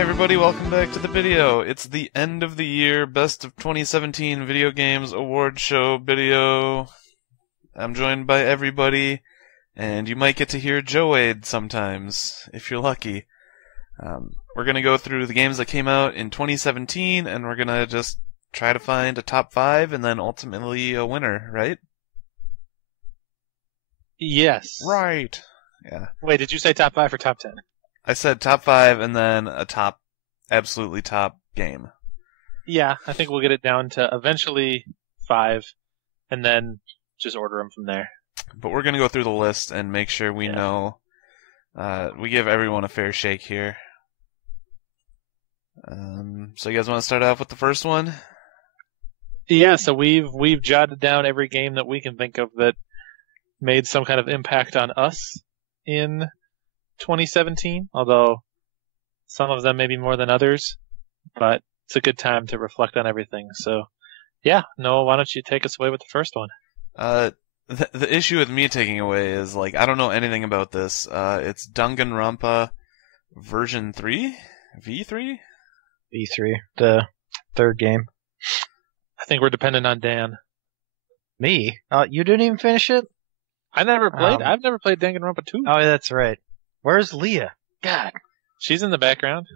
everybody, welcome back to the Bideo. It's the end of the year Best of 2017 Video Games Award Show Bideo. I'm joined by everybody, and you might get to hear Joade sometimes, if you're lucky. We're going to go through the games that came out in 2017, and we're going to just try to find a top 5 and then ultimately a winner, right? Yes. Right. Yeah. Wait, did you say top 5 or top 10? I said top 5 and then a absolutely top game. Yeah, I think we'll get it down to eventually 5, and then just order them from there. But we're going to go through the list and make sure we know. We give everyone a fair shake here. So you guys want to start off with the first one? Yeah, so we've jotted down every game that we can think of that made some kind of impact on us in 2017, although some of them maybe more than others, but it's a good time to reflect on everything. So, yeah, Noah, why don't you take us away with the first one? The issue with me taking away is, I don't know anything about this. It's Danganronpa version 3? V3? V3, the third game. I think we're dependent on Dan. Me? You didn't even finish it? I've never played Danganronpa 2. Oh, that's right. Where's Leah? God. She's in the background.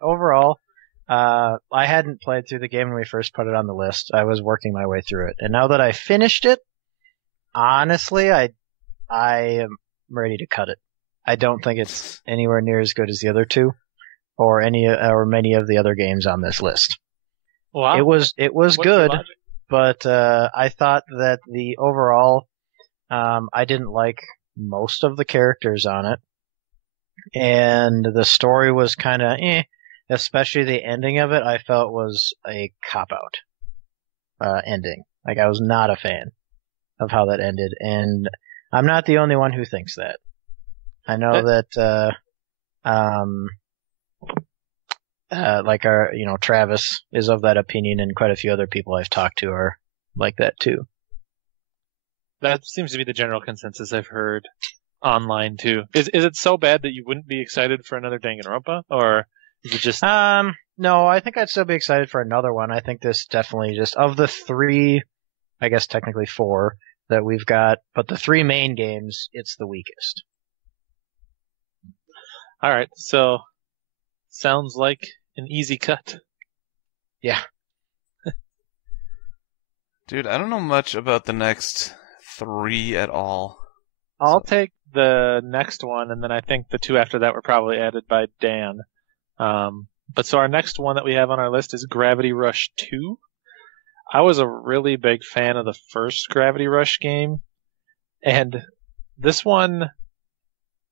Overall, I hadn't played through the game when we first put it on the list. I was working my way through it. And now that I finished it, honestly, I am ready to cut it. I don't think it's anywhere near as good as the other two or many of the other games on this list. Wow. It was good. But I thought that the overall, I didn't like most of the characters on it, and the story was kind of especially the ending of it. I felt was a cop-out ending. I was not a fan of how that ended, and I'm not the only one who thinks that. I know that Travis is of that opinion, and quite a few other people I've talked to are like that too. That seems to be the general consensus I've heard online too. Is it so bad that you wouldn't be excited for another Danganronpa, or is it just? No, I think I'd still be excited for another one. I think this definitely just of the 3, I guess technically 4 that we've got, but the 3 main games, it's the weakest. All right, so sounds like an easy cut. Yeah. Dude, I don't know much about the next 3 at all. I'll take the next one, and then I think the 2 after that were probably added by Dan. So our next one that we have on our list is Gravity Rush 2. I was a really big fan of the first Gravity Rush game, and this one,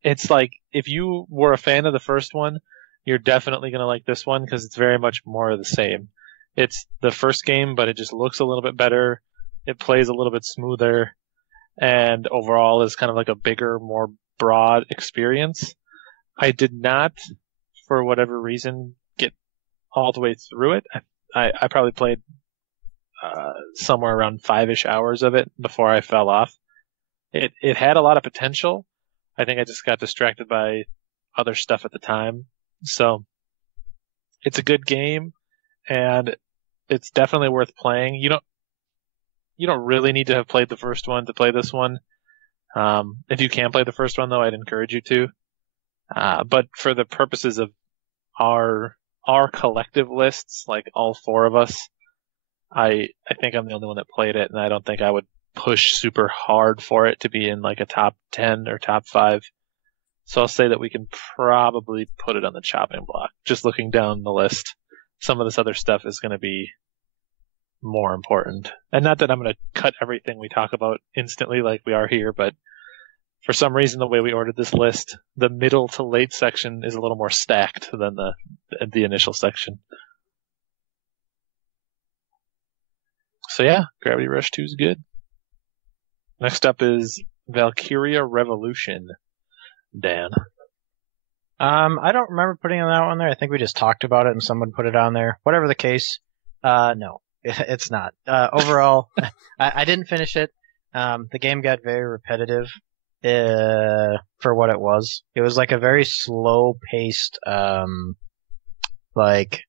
it's like, if you were a fan of the first one, you're definitely going to like this one because it's very much more of the same. It's the first game, but it just looks a little bit better. It plays a little bit smoother, and overall is kind of like a bigger, more broad experience. I did not, for whatever reason, get all the way through it. I probably played somewhere around 5-ish hours of it before I fell off. It had a lot of potential. I think I just got distracted by other stuff at the time. So it's a good game, and it's definitely worth playing. You don't really need to have played the first one to play this one. If you can play the first one, though, I'd encourage you to. But for the purposes of our collective lists, like all 4 of us, I think I'm the only one that played it, and I don't think I would push super hard for it to be in like a top 10 or top 5. So I'll say that we can probably put it on the chopping block. Just looking down the list, some of this other stuff is going to be more important. And not that I'm going to cut everything we talk about instantly like we are here, but for some reason the way we ordered this list, the middle to late section is a little more stacked than the initial section. So yeah, Gravity Rush 2 is good. Next up is Valkyria Revolution. Dan. I don't remember putting that one there. I think we just talked about it and someone put it on there. Whatever the case, no, it's not. Overall, I didn't finish it. The game got very repetitive for what it was. It was like a very slow-paced, like,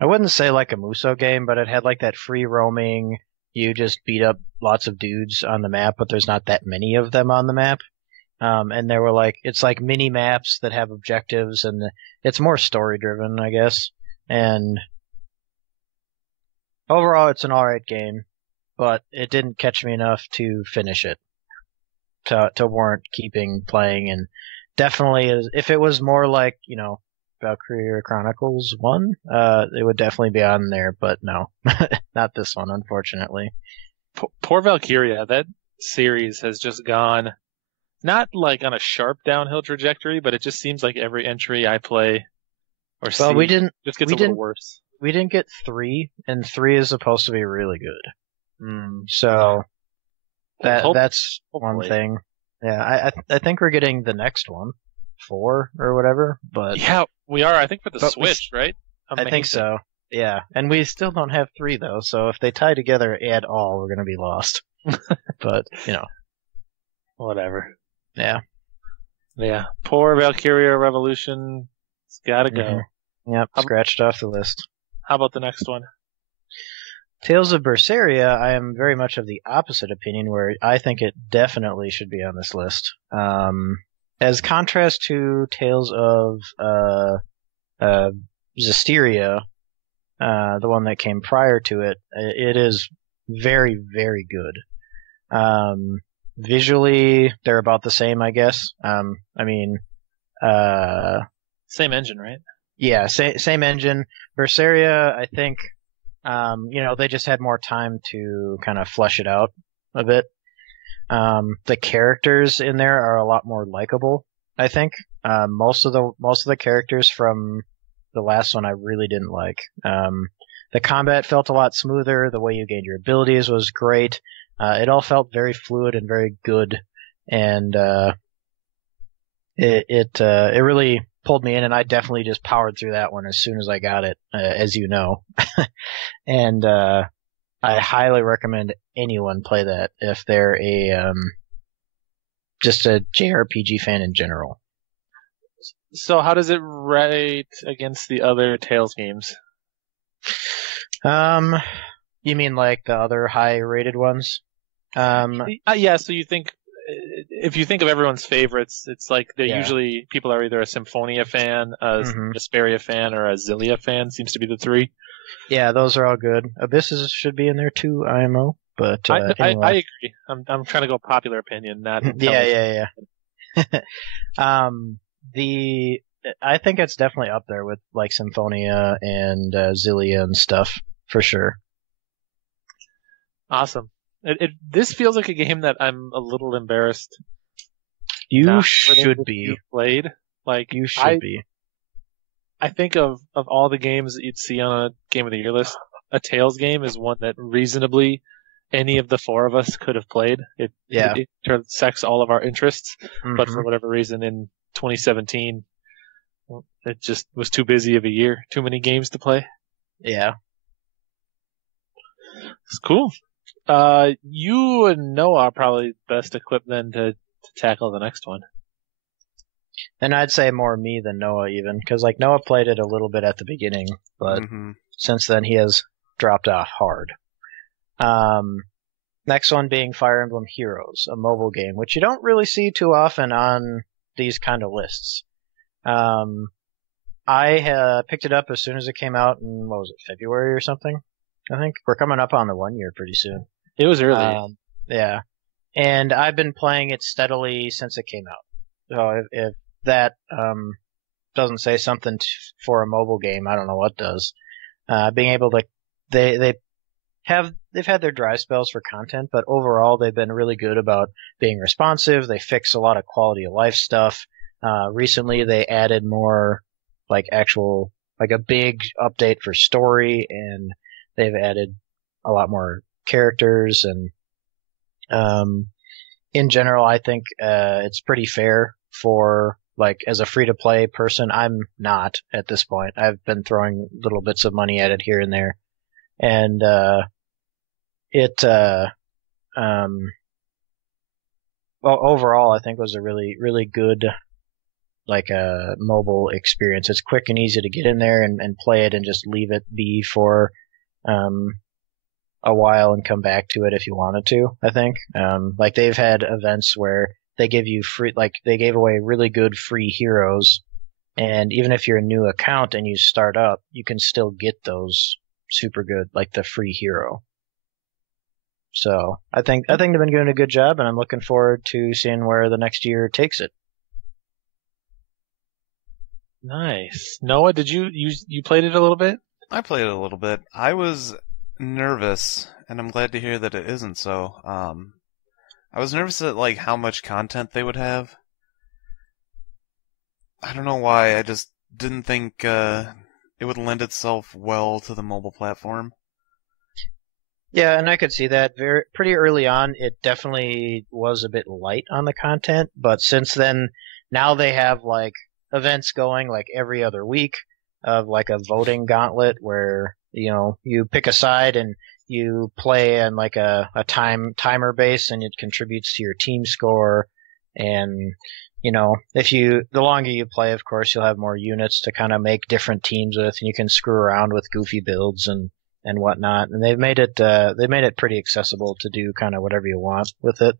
I wouldn't say like a Muso game, but it had like that free roaming, you just beat up lots of dudes on the map, but there's not that many of them on the map. And there were like, it's like mini maps that have objectives, and it's more story driven, I guess. And overall, it's an alright game, but it didn't catch me enough to finish it to warrant keeping playing. And definitely, if it was more like, you know, Valkyria Chronicles 1, it would definitely be on there, but no, not this one, unfortunately. Poor Valkyria, that series has just gone, not like on a sharp downhill trajectory, but it just seems like every entry I play or see just gets a little worse. We didn't get 3, and 3 is supposed to be really good. So that's one thing. Yeah, I think we're getting the next one, 4 or whatever. But yeah, we are. I think for the Switch, right? I think so. Yeah, and we still don't have 3 though. So if they tie together at all, we're gonna be lost. But you know, whatever. Yeah. Yeah. Poor Valkyria Revolution. It's gotta go. Mm-hmm. Yep. Scratched off the list. How about the next one? Tales of Berseria, I am very much of the opposite opinion, where I think it definitely should be on this list. As contrast to Tales of Zestiria, the one that came prior to it, it is very, very good. Visually, they're about the same, I guess. Same engine, right? Yeah, same engine. Berseria, I think, they just had more time to kind of flesh it out a bit. The characters in there are a lot more likable, I think. Most of the characters from the last one I really didn't like. The combat felt a lot smoother. The way you gained your abilities was great. It all felt very fluid and very good, and it really pulled me in, and I definitely just powered through that one as soon as I got it, as you know. And I highly recommend anyone play that if they're just a JRPG fan in general. So how does it rate against the other Tales games? You mean like the other high-rated ones? Yeah, so you think, if you think of everyone's favorites, it's like usually people are either a Symphonia fan, a Vesperia fan, or a Xillia fan, seems to be the 3. Yeah, those are all good. Abysses should be in there too, IMO, but anyway. I agree. I'm trying to go popular opinion, not yeah. I think it's definitely up there with like Symphonia and Xillia and stuff, for sure. Awesome. This feels like a game that I'm a little embarrassed. You should be. Played. Like, you should be. I think of all the games that you'd see on a Game of the Year list, a Tales game is one that reasonably any of the 4 of us could have played. It intersects all of our interests, but for whatever reason in 2017, it just was too busy of a year. Too many games to play. Yeah. It's cool. You and Noah are probably best equipped then to tackle the next one. And I'd say more me than Noah even, because like Noah played it a little bit at the beginning, but since then he has dropped off hard. Next one being Fire Emblem Heroes, a mobile game, which you don't really see too often on these kind of lists. I picked it up as soon as it came out in, what was it, February or something? I think we're coming up on the 1 year pretty soon. It was early. Yeah. And I've been playing it steadily since it came out. So if that doesn't say something for a mobile game, I don't know what does. Being able to, they've had their dry spells for content, but overall they've been really good about being responsive. They fix a lot of quality of life stuff. Recently they added more like actual, like a big update for story, and they've added a lot more characters, and in general I think it's pretty fair for, like, as a free-to-play person. I'm not at this point. I've been throwing little bits of money at it here and there, and overall, I think was a really, really good like a mobile experience. It's quick and easy to get in there and play it and just leave it be for a while and come back to it if you wanted to, I think. Like they've had events where they give you free, like they gave away really good free heroes, and even if you're a new account and you start up, you can still get those super good, like the free hero. So I think they've been doing a good job, and I'm looking forward to seeing where the next year takes it. Nice. Noah, did you played it a little bit? I played it a little bit. I was nervous, and I'm glad to hear that it isn't so. I was nervous at like how much content they would have. I don't know why. I just didn't think it would lend itself well to the mobile platform. Yeah, and I could see that. Pretty early on, it definitely was a bit light on the content, but since then, now they have like events going like every other week of like a voting gauntlet where, you know, you pick a side and you play in like a timer base, and it contributes to your team score. And, you know, the longer you play, of course, you'll have more units to kind of make different teams with, and you can screw around with goofy builds and whatnot. And they've made it pretty accessible to do kind of whatever you want with it.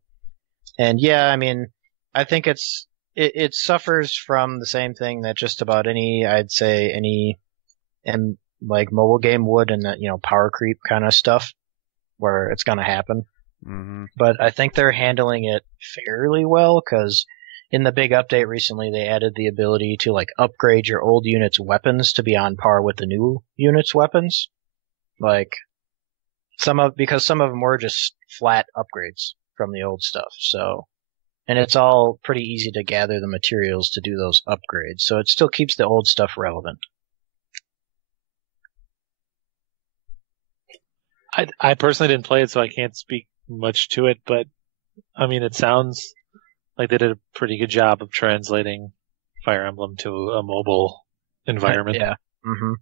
And yeah, I mean, I think it suffers from the same thing that just about any like mobile game would, and that, you know, power creep kind of stuff where it's going to happen. Mm-hmm. But I think they're handling it fairly well, because in the big update recently, they added the ability to like upgrade your old unit's weapons to be on par with the new unit's weapons. Like because some of them were just flat upgrades from the old stuff. So, and it's all pretty easy to gather the materials to do those upgrades. So it still keeps the old stuff relevant. I personally didn't play it, so I can't speak much to it, but I mean, it sounds like they did a pretty good job of translating Fire Emblem to a mobile environment. Yeah. Mm-hmm.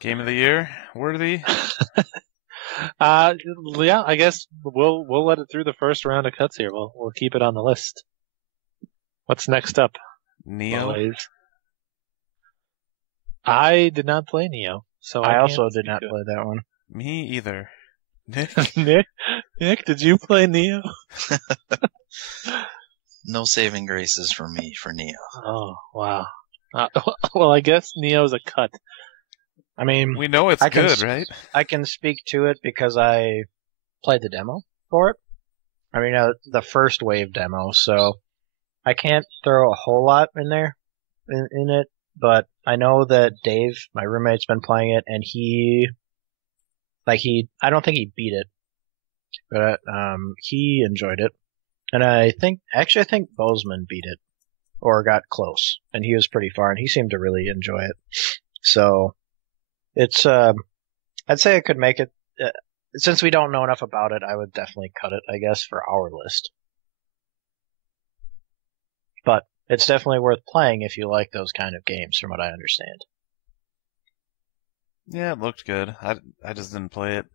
Game of the year, worthy. Yeah, I guess we'll let it through the first round of cuts here. We'll keep it on the list. What's next up? Neo. I did not play Neo, so I also did not play that one. Me either. Nick? Nick, did you play Neo? No saving graces for me for Neo. Oh, wow. Well, I guess Neo's a cut. I mean, we know it's good, right? I can speak to it because I played the demo for it. I mean, the first wave demo, so I can't throw a whole lot in there in it, but I know that Dave, my roommate's been playing it, and I don't think he beat it, but he enjoyed it. And I think Bozeman beat it, or got close, and he was pretty far, and he seemed to really enjoy it. So it's, I'd say I could make it, since we don't know enough about it, I would definitely cut it, I guess, for our list. But it's definitely worth playing if you like those kind of games, from what I understand. Yeah, it looked good. I just didn't play it.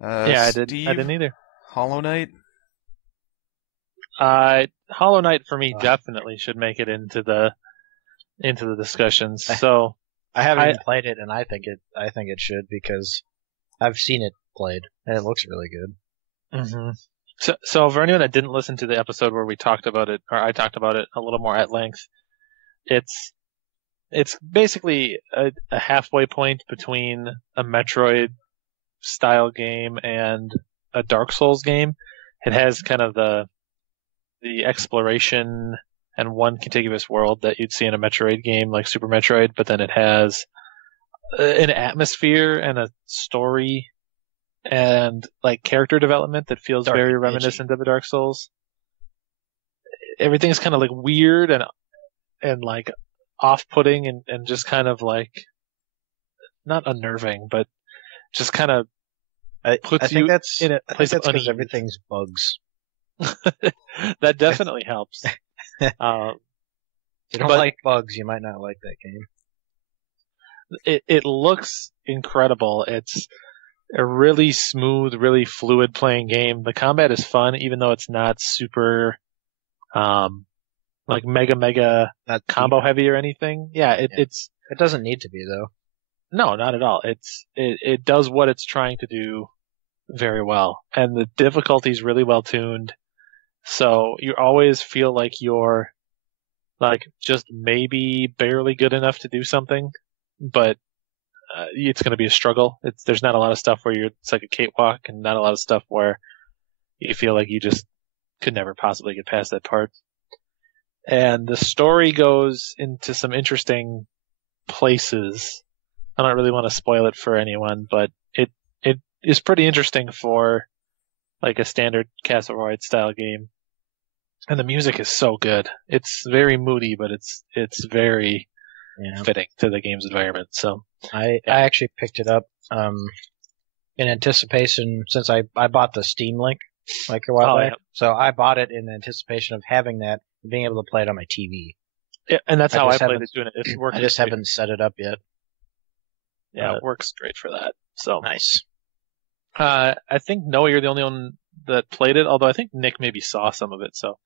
Yeah, Steve, I didn't either. Hollow Knight? Hollow Knight for me definitely should make it into the discussions. So I haven't even played it, and I think it should, because I've seen it played, and it looks really good. Mm-hmm. So for anyone that didn't listen to the episode where we talked about it, or I talked about it a little more at length, it's basically a halfway point between a Metroid style game and a Dark Souls game. It has kind of the exploration and one contiguous world that you'd see in a Metroid game like Super Metroid, but then it has an atmosphere and a story and like character development that feels very reminiscent of the Dark Souls. Everything's kind of like weird and like off-putting and just kind of like not unnerving, but just kind of puts you in a place of unease. Because everything's bugs. That definitely helps. If you don't like bugs, you might not like that game. It looks incredible. a really smooth, really fluid playing game. The combat is fun, even though it's not super, like mega Not combo deep. heavy or anything. Yeah, Yeah. it's It doesn't need to be though. no, not at all. It does what it's trying to do very well, and the difficulty is really well tuned. So you always feel like you're like just maybe barely good enough to do something, but it's going to be a struggle. There's not a lot of stuff where it's like a cakewalk, and not a lot of stuff where you feel like you just could never possibly get past that part. And the story goes into some interesting places. I don't really want to spoil it for anyone, but it is pretty interesting for like a standard Castle Royale style game. And the music is so good. It's very moody, but it's very fitting to the game's environment. So I actually picked it up in anticipation, since I bought the Steam link like a while back. Yeah. So I bought it in anticipation of having that and being able to play it on my TV. Yeah, and that's how I just played haven't- it doing it. It's working. I just haven't set it up yet. Yeah, it works great for that. So Nice. I think Noah, you're the only one that played it, although I think Nick maybe saw some of it, so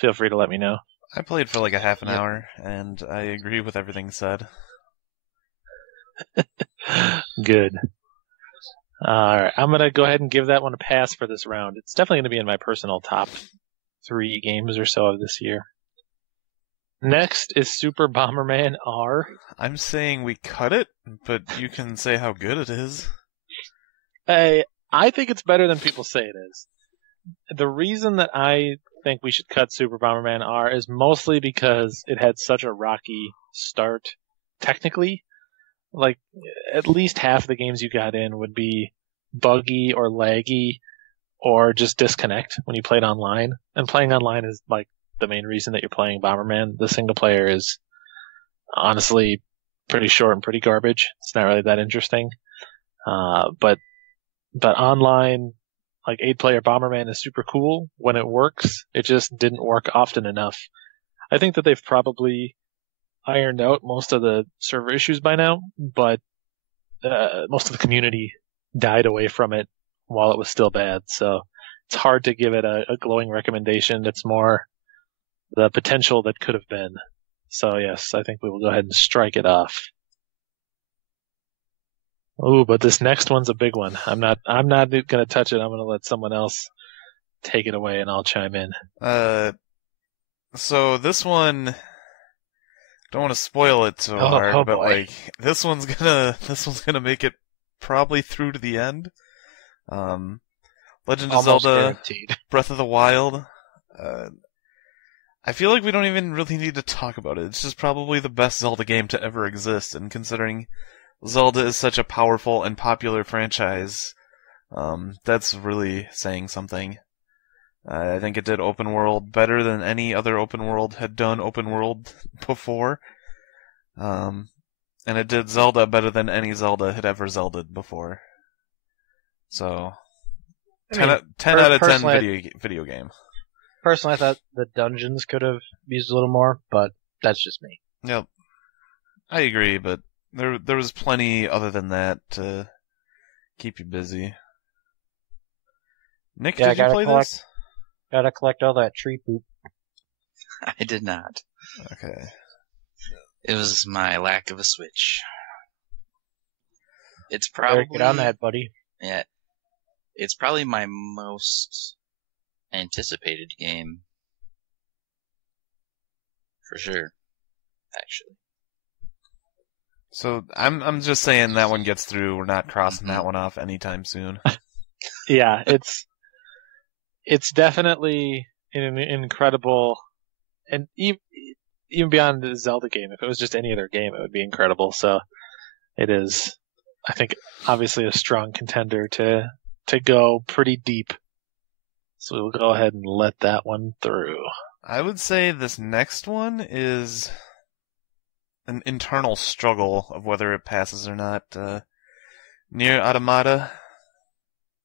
feel free to let me know. I played for like a half an hour, and I agree with everything said. Good. Alright, I'm gonna go ahead and give that one a pass for this round. It's definitely gonna be in my personal top 3 games or so of this year. Next is Super Bomberman R. I'm saying we cut it, but you can say how good it is. I think it's better than people say it is. The reason that I think we should cut Super Bomberman R is mostly because it had such a rocky start technically. Like, at least half the games you got in would be buggy or laggy or just disconnect when you played online. And playing online is like the main reason that you're playing Bomberman. The single player is honestly pretty short and pretty garbage. It's not really that interesting. But online, like 8-player Bomberman is super cool when it works. It just didn't work often enough. I think that they've probably ironed out most of the server issues by now, but most of the community died away from it while it was still bad. So it's hard to give it a glowing recommendation. It's more the potential that could have been. So yes, I think we will go ahead and strike it off. Ooh, but this next one's a big one. I'm not going to touch it. I'm going to let someone else take it away, and I'll chime in. So this one, don't want to spoil it so hard, but boy. like this one's gonna make it probably through to the end. Legend of Almost Zelda, guaranteed. Breath of the Wild. I feel like we don't even really need to talk about it. It's just probably the best Zelda game to ever exist, and considering Zelda is such a powerful and popular franchise, that's really saying something. I think it did open world better than any other open world had done open world before. And it did Zelda better than any Zelda had ever Zelda'd before. So, 10 out of 10 video game. Personally, I thought the dungeons could have used a little more, but that's just me. Yep. I agree, but there was plenty other than that to keep you busy. Nick, Yeah, did you play this? Gotta collect all that tree poop. I did not. Okay. It was my lack of a Switch. It's Better probably get on that, buddy. Yeah, it's probably my most anticipated game for sure. Actually, So I'm just saying that one gets through. We're not crossing that one off anytime soon. Yeah, it's definitely an incredible, and even beyond the Zelda game, if it was just any other game, it would be incredible. So it is, I think, obviously a strong contender to go pretty deep. So we'll go ahead and let that one through. I would say this next one is an internal struggle of whether it passes or not. Nier Automata,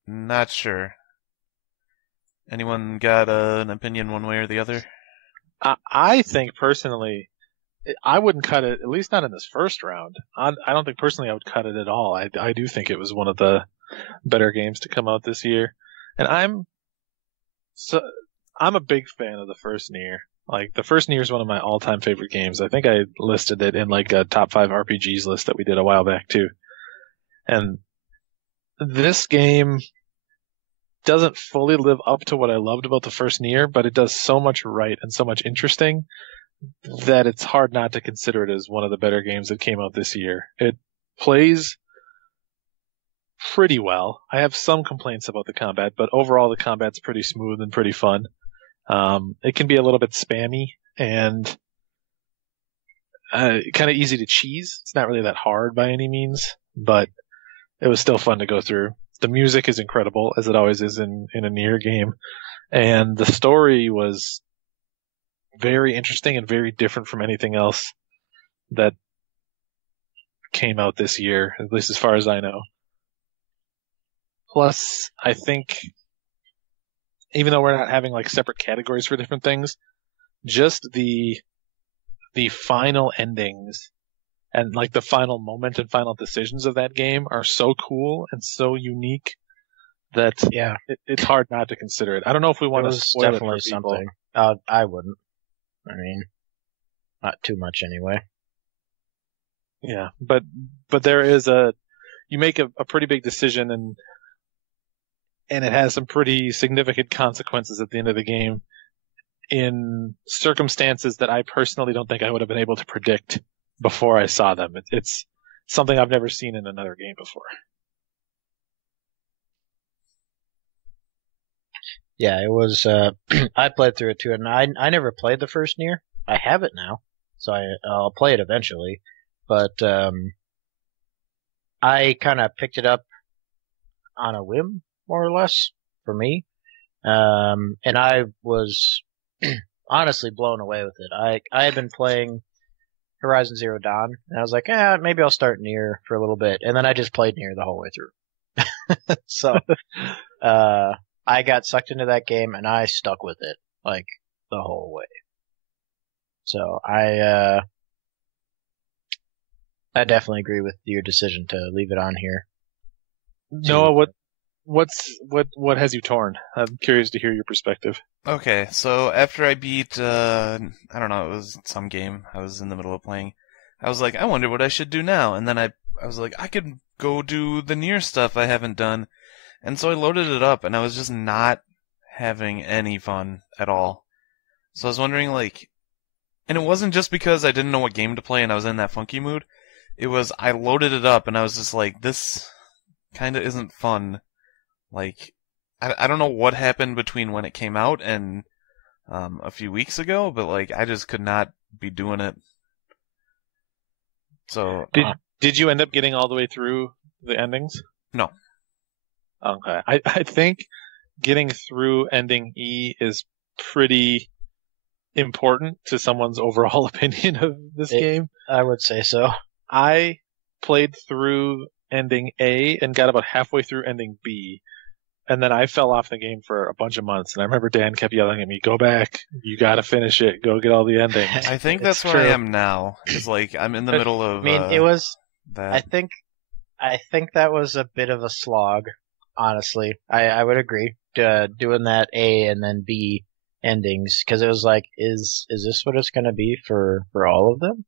not sure. Anyone got an opinion one way or the other? I think personally, I wouldn't cut it, at least not in this first round. I don't think personally I would cut it at all. I do think it was one of the better games to come out this year. And I'm a big fan of the first Nier. Like, the first Nier is one of my all-time favorite games. I think I listed it in like a top 5 RPGs list that we did a while back too. And this game doesn't fully live up to what I loved about the first Nier, but it does so much right and so much interesting that it's hard not to consider it as one of the better games that came out this year. It plays pretty well. I have some complaints about the combat, but overall the combat's pretty smooth and pretty fun. It can be a little bit spammy and kind of easy to cheese. It's not really that hard by any means, but it was still fun to go through. The music is incredible, as it always is in a Nier game, and the story was very interesting and very different from anything else that came out this year, at least as far as I know. Plus, I think, even though we're not having like separate categories for different things, just the final endings and like the final moment and final decisions of that game are so cool and so unique that it's hard not to consider it. I don't know if we want to spoil definitely it for people. something. I wouldn't. I mean, not too much anyway. Yeah, but there is you make a pretty big decision and it has some pretty significant consequences at the end of the game in circumstances that I personally don't think I would have been able to predict before I saw them. It's something I've never seen in another game before. Yeah, it was. I played through it too, and I never played the first Nier. I have it now, so I'll play it eventually. But I kind of picked it up on a whim, more or less, for me. And I was honestly blown away with it. I had been playing Horizon Zero Dawn, and I was like, maybe I'll start Nier for a little bit, and then I just played Nier the whole way through. So, I got sucked into that game, and I stuck with it, like, the whole way. So, I definitely agree with your decision to leave it on here. Noah, what has you torn? I'm curious to hear your perspective. Okay, so after I beat, I don't know, it was some game I was in the middle of playing, I was like, I wonder what I should do now, and then I was like, I could go do the Nier stuff I haven't done, and so I loaded it up, and I was just not having any fun at all. So I was wondering, like, and it wasn't just because I didn't know what game to play and I was in that funky mood, it was, I loaded it up, and I was just like, this kinda isn't fun. Like, I don't know what happened between when it came out and a few weeks ago, but like I just could not be doing it. So did you end up getting all the way through the endings? No. Okay. I think getting through ending E is pretty important to someone's overall opinion of this game. I would say so. I played through ending A and got about halfway through ending B. And then I fell off the game for a bunch of months. And I remember Dan kept yelling at me, go back. You got to finish it. Go get all the endings. I think that's where I am now. It's like I'm in the middle of. I mean, it was. That. I think that was a bit of a slog. Honestly, I would agree. Doing that A and then B endings, because it was like, is this what it's going to be for all of them?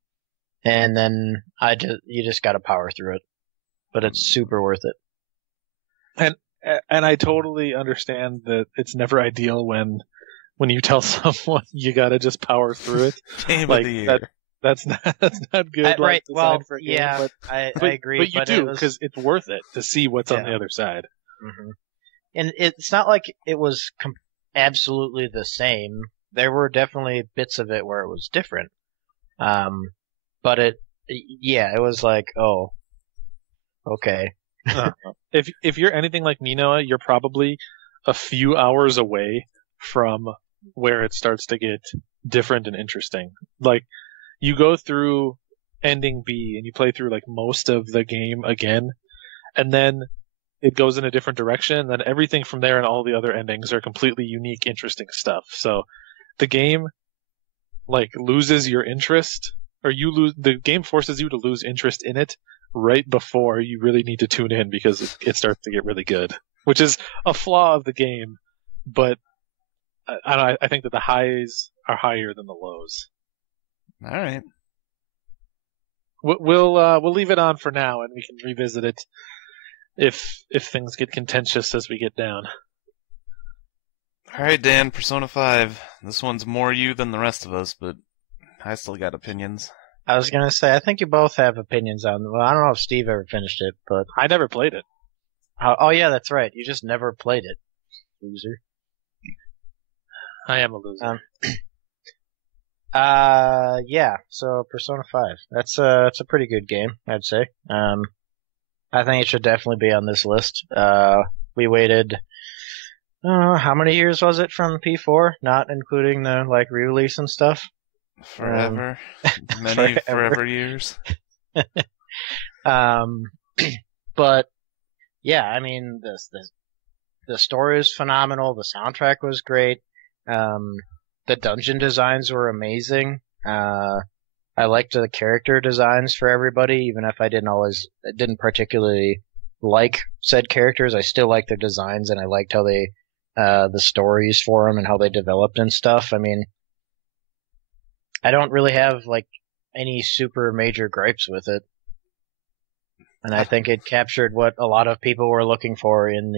And then you just got to power through it. But it's super worth it. And I totally understand that it's never ideal when you tell someone you gotta just power through it. Game of the year. That's not good. Right. Well, for a game, yeah, I agree. But you do, because it's worth it to see what's on the other side. Mm-hmm. And it's not like it was absolutely the same. There were definitely bits of it where it was different. But it was like, oh, okay. If you're anything like me, Noah, you're probably a few hours away from where it starts to get different and interesting. Like, you go through ending B and you play through like most of the game again, and then it goes in a different direction, and then everything from there and all the other endings are completely unique, interesting stuff. So the game like loses your interest, or the game forces you to lose interest in it right before you really need to tune in because it starts to get really good, which is a flaw of the game. But I think that the highs are higher than the lows. All right. We'll leave it on for now, and we can revisit it if things get contentious as we get down. All right, Dan, Persona 5. This one's more you than the rest of us, but I still got opinions. I was gonna say, I think you both have opinions on. Well, I don't know if Steve ever finished it, but I never played it. oh yeah, that's right. You just never played it, loser. I am a loser. Yeah. So Persona 5. It's a pretty good game, I'd say. I think it should definitely be on this list. We waited. How many years was it from P4? Not including the re-release and stuff. Forever. Many forever years. But yeah, I mean the story is phenomenal. The soundtrack was great. The dungeon designs were amazing. I liked the character designs for everybody, even if I didn't particularly like said characters. I still liked their designs, and I liked how they the stories for them and how they developed and stuff. I mean, I don't really have any super major gripes with it, and I think it captured what a lot of people were looking for in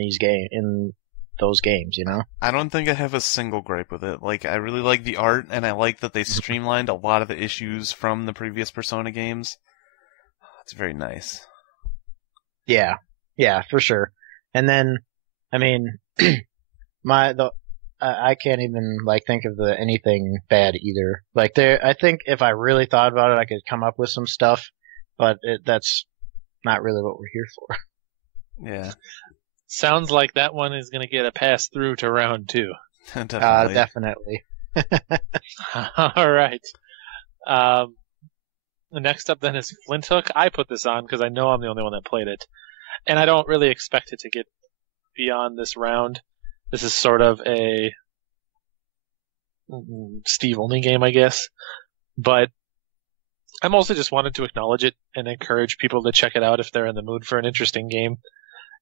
those games. You know, I don't think I have a single gripe with it. I really like the art, and I like that they streamlined a lot of the issues from the previous Persona games. It's very nice. Yeah, for sure. And then, I mean, I can't even think of anything bad either. I think if I really thought about it, I could come up with some stuff, but that's not really what we're here for. Yeah. Sounds like that one is going to get a pass through to round 2. Definitely. All right. Next up then is Flint Hook. I put this on because I know I'm the only one that played it, and I don't really expect it to get beyond this round. This is sort of a Steve-only game, I guess. But I mostly just wanted to acknowledge it and encourage people to check it out if they're in the mood for an interesting game.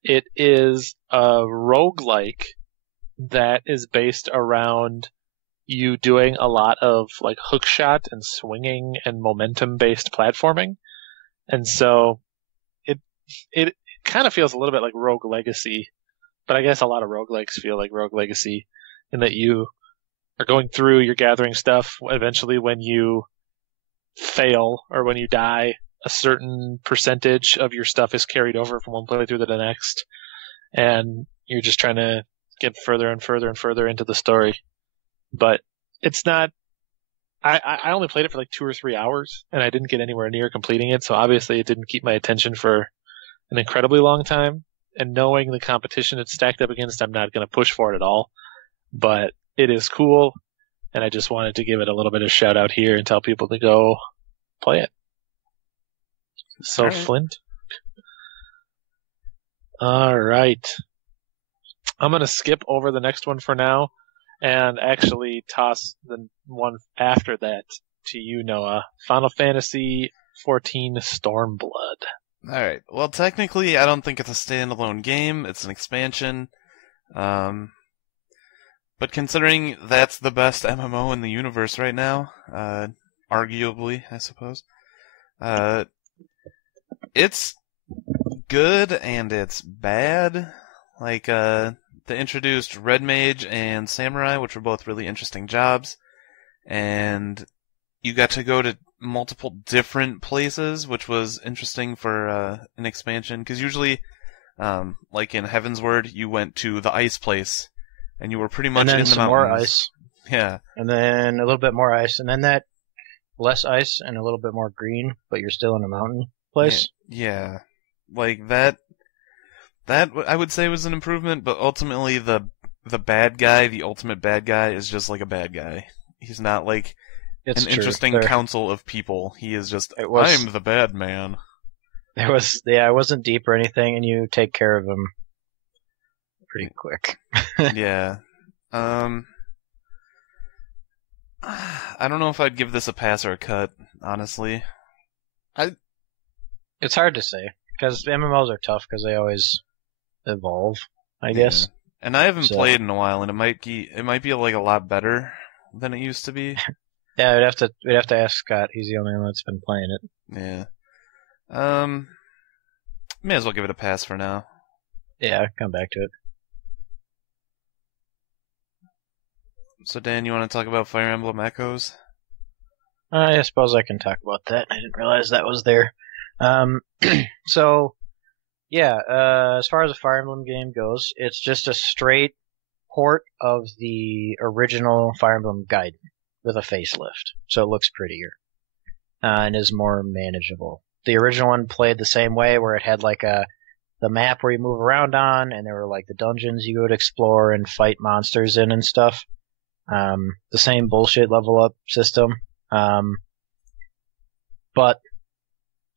It is a roguelike that is based around you doing a lot of hookshot and swinging and momentum-based platforming. And so it kind of feels a little bit like Rogue Legacy, but I guess a lot of roguelikes feel like Rogue Legacy in that you are going through, you're gathering stuff. Eventually, when you fail or when you die, a certain percentage of your stuff is carried over from one playthrough to the next, and you're just trying to get further and further and further into the story. But it's not. I only played it for 2 or 3 hours, and I didn't get anywhere near completing it, so obviously it didn't keep my attention for an incredibly long time. And knowing the competition it's stacked up against, I'm not going to push for it at all. But it is cool, and I just wanted to give it a little bit of shout out here and tell people to go play it. So, right. Flint. All right. I'm going to skip over the next one for now and actually toss the one after that to you, Noah. Final Fantasy XIV Stormblood. Alright, well, technically, I don't think it's a standalone game. It's an expansion. But considering that's the best MMO in the universe right now, arguably, I suppose, it's good and it's bad. They introduced Red Mage and Samurai, which were both really interesting jobs, and you got to go to multiple different places, which was interesting for an expansion, because usually, like in Heavensward, you went to the ice place, and you were pretty much in the mountains. More ice. Yeah. And then a little bit more ice, and then that less ice and a little bit more green, but you're still in a mountain place. Yeah. That I would say was an improvement, but ultimately the bad guy, the ultimate bad guy, is just a bad guy. He's not interesting council of people. He is just, I'm the bad man. It wasn't deep or anything, and you take care of him pretty quick. Yeah. I don't know if I'd give this a pass or a cut, honestly. It's hard to say because MMOs are tough because they always evolve, I guess. And I haven't So- played in a while, and it might be like a lot better than it used to be. Yeah, we'd have to ask Scott. He's the only one that's been playing it. Yeah. May as well give it a pass for now. Yeah, come back to it. So Dan, you want to talk about Fire Emblem Echoes? I suppose I can talk about that. I didn't realize that was there. So, yeah, as far as a Fire Emblem game goes, it's just a straight port of the original Fire Emblem Gaiden with a facelift. So it looks prettier and is more manageable. The original one played the same way, where it had like the map where you move around on, and there were like the dungeons you would explore and fight monsters in and stuff. The same bullshit level up system. But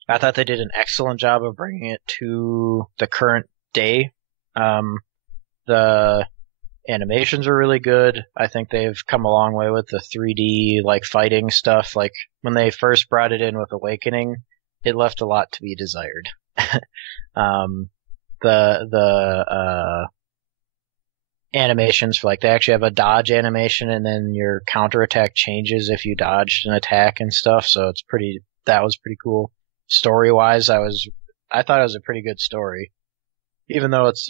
I thought they did an excellent job of bringing it to the current day. The animations are really good. I think they've come a long way with the 3D like fighting stuff. Like when they first brought it in with Awakening, it left a lot to be desired. The animations for like they actually have a dodge animation, and then your counterattack changes if you dodged an attack and stuff. So that was pretty cool. Story wise, I thought it was a pretty good story, even though it's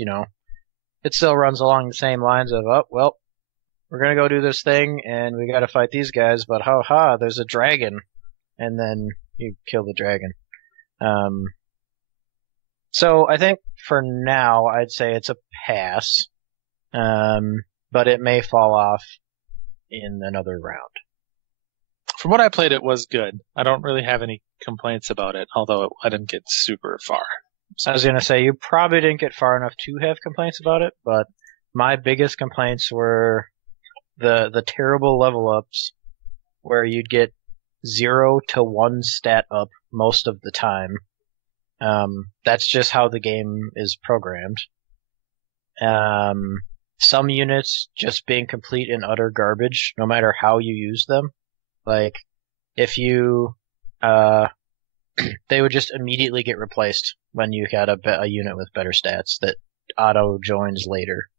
it still runs along the same lines of we're gonna go do this thing and we gotta fight these guys, but there's a dragon, and then you kill the dragon. So I think for now I'd say it's a pass. But it may fall off in another round. From what I played, it was good. I don't really have any complaints about it, although I didn't get super far. So I was gonna say, you probably didn't get far enough to have complaints about it, but my biggest complaints were the terrible level ups, where you'd get 0 to 1 stat up most of the time. That's just how the game is programmed. Some units just being complete and utter garbage, no matter how you use them. Like, if you, they would just immediately get replaced when you had a unit with better stats that auto joins later.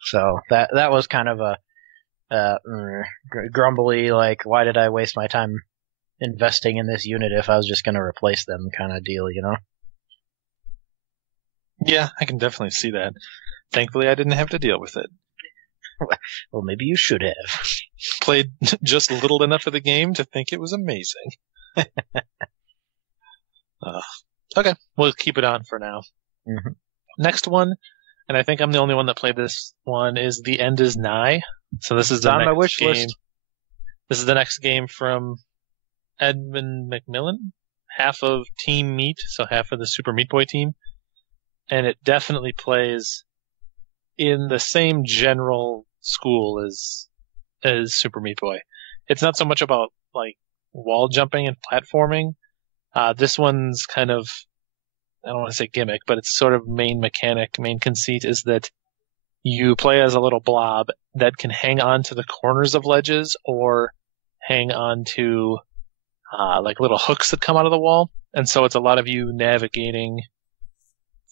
So that was kind of a grumbly, like, why did I waste my time investing in this unit if I was just going to replace them kind of deal, Yeah, I can definitely see that. Thankfully, I didn't have to deal with it. Well, maybe you should have. Played just little enough of the game to think it was amazing. Okay, we'll keep it on for now. Mm-hmm. Next one, and I think I'm the only one that played this one, is The End Is Nigh. So this is the on next my wish game. list. This is the next game from Edmund McMillan, half of Team Meat, so half of the Super Meat Boy team. And it definitely plays in the same general school as Super Meat Boy. It's not so much about like wall jumping and platforming. This one's kind of, I don't want to say gimmick, but it's sort of main conceit is that you play as a little blob that can hang on to the corners of ledges or hang on to like little hooks that come out of the wall. And so it's a lot of you navigating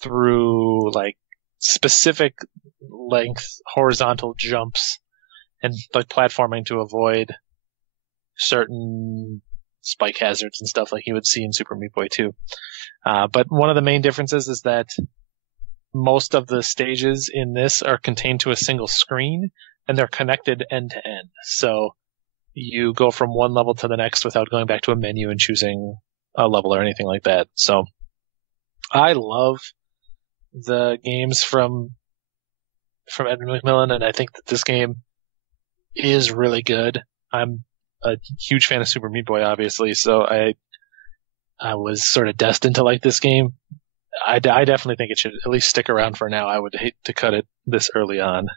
through like specific length horizontal jumps and like platforming to avoid certain spike hazards and stuff like you would see in Super Meat Boy 2. But one of the main differences is that most of the stages in this are contained to a single screen and they're connected end to end. So you go from one level to the next without going back to a menu and choosing a level or anything like that. So I love the games from Edmund McMillan, and I think that this game is really good. I'm a huge fan of Super Meat Boy, obviously, so I was sort of destined to like this game. I definitely think it should at least stick around for now. I would hate to cut it this early on.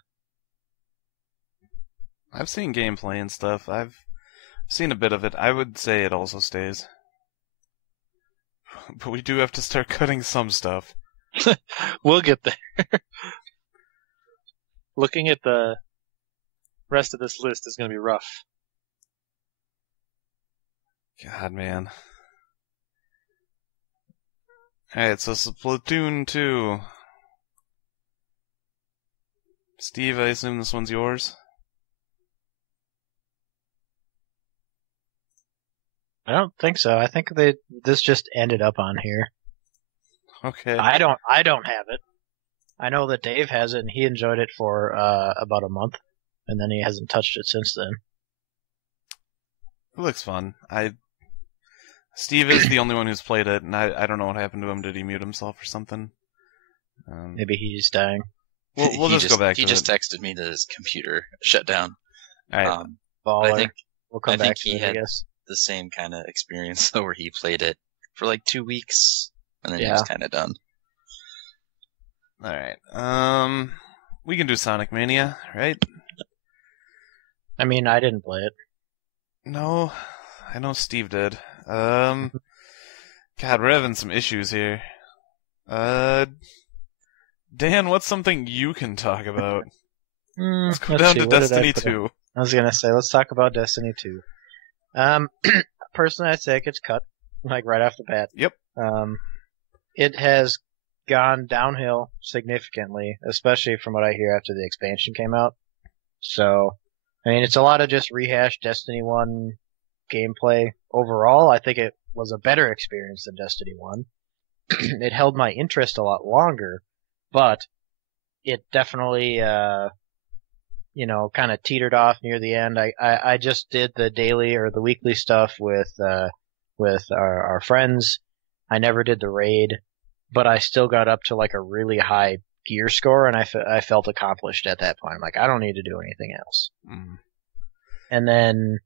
I've seen gameplay and stuff. I've seen a bit of it. I would say it also stays. But we do have to start cutting some stuff. We'll get there. Looking at the rest of this list is going to be rough. God, man. Alright, so Splatoon 2. Steve, I assume this one's yours? I don't think so. I think this just ended up on here. Okay. I don't have it. I know that Dave has it, and he enjoyed it for about a month, and then he hasn't touched it since then. It looks fun. Steve is the only one who's played it, and I don't know what happened to him. Did he mute himself or something? Maybe he's dying. We'll just go back to it. He just texted me that his computer shut down. Alright. Baller. I think we'll come I back think to he it, I had guess. the same kind of experience though, where he played it for like 2 weeks and then he Yeah. was kind of done. Alright. We can do Sonic Mania, right? I mean, I didn't play it. No, I know Steve did. God, we're having some issues here. Dan, what's something you can talk about? Let's go down to Destiny 2. I was gonna say, let's talk about Destiny 2. Personally, I'd say it gets cut, like right off the bat. Yep. It has gone downhill significantly, especially from what I hear after the expansion came out. So, I mean, it's a lot of just rehashed Destiny 1 gameplay. Overall, I think it was a better experience than Destiny 1. It held my interest a lot longer, but it definitely, kind of teetered off near the end. I just did the daily or the weekly stuff with our friends. I never did the raid, but I still got up to like a really high gear score, and I felt accomplished at that point. I'm like, I don't need to do anything else. Mm. And then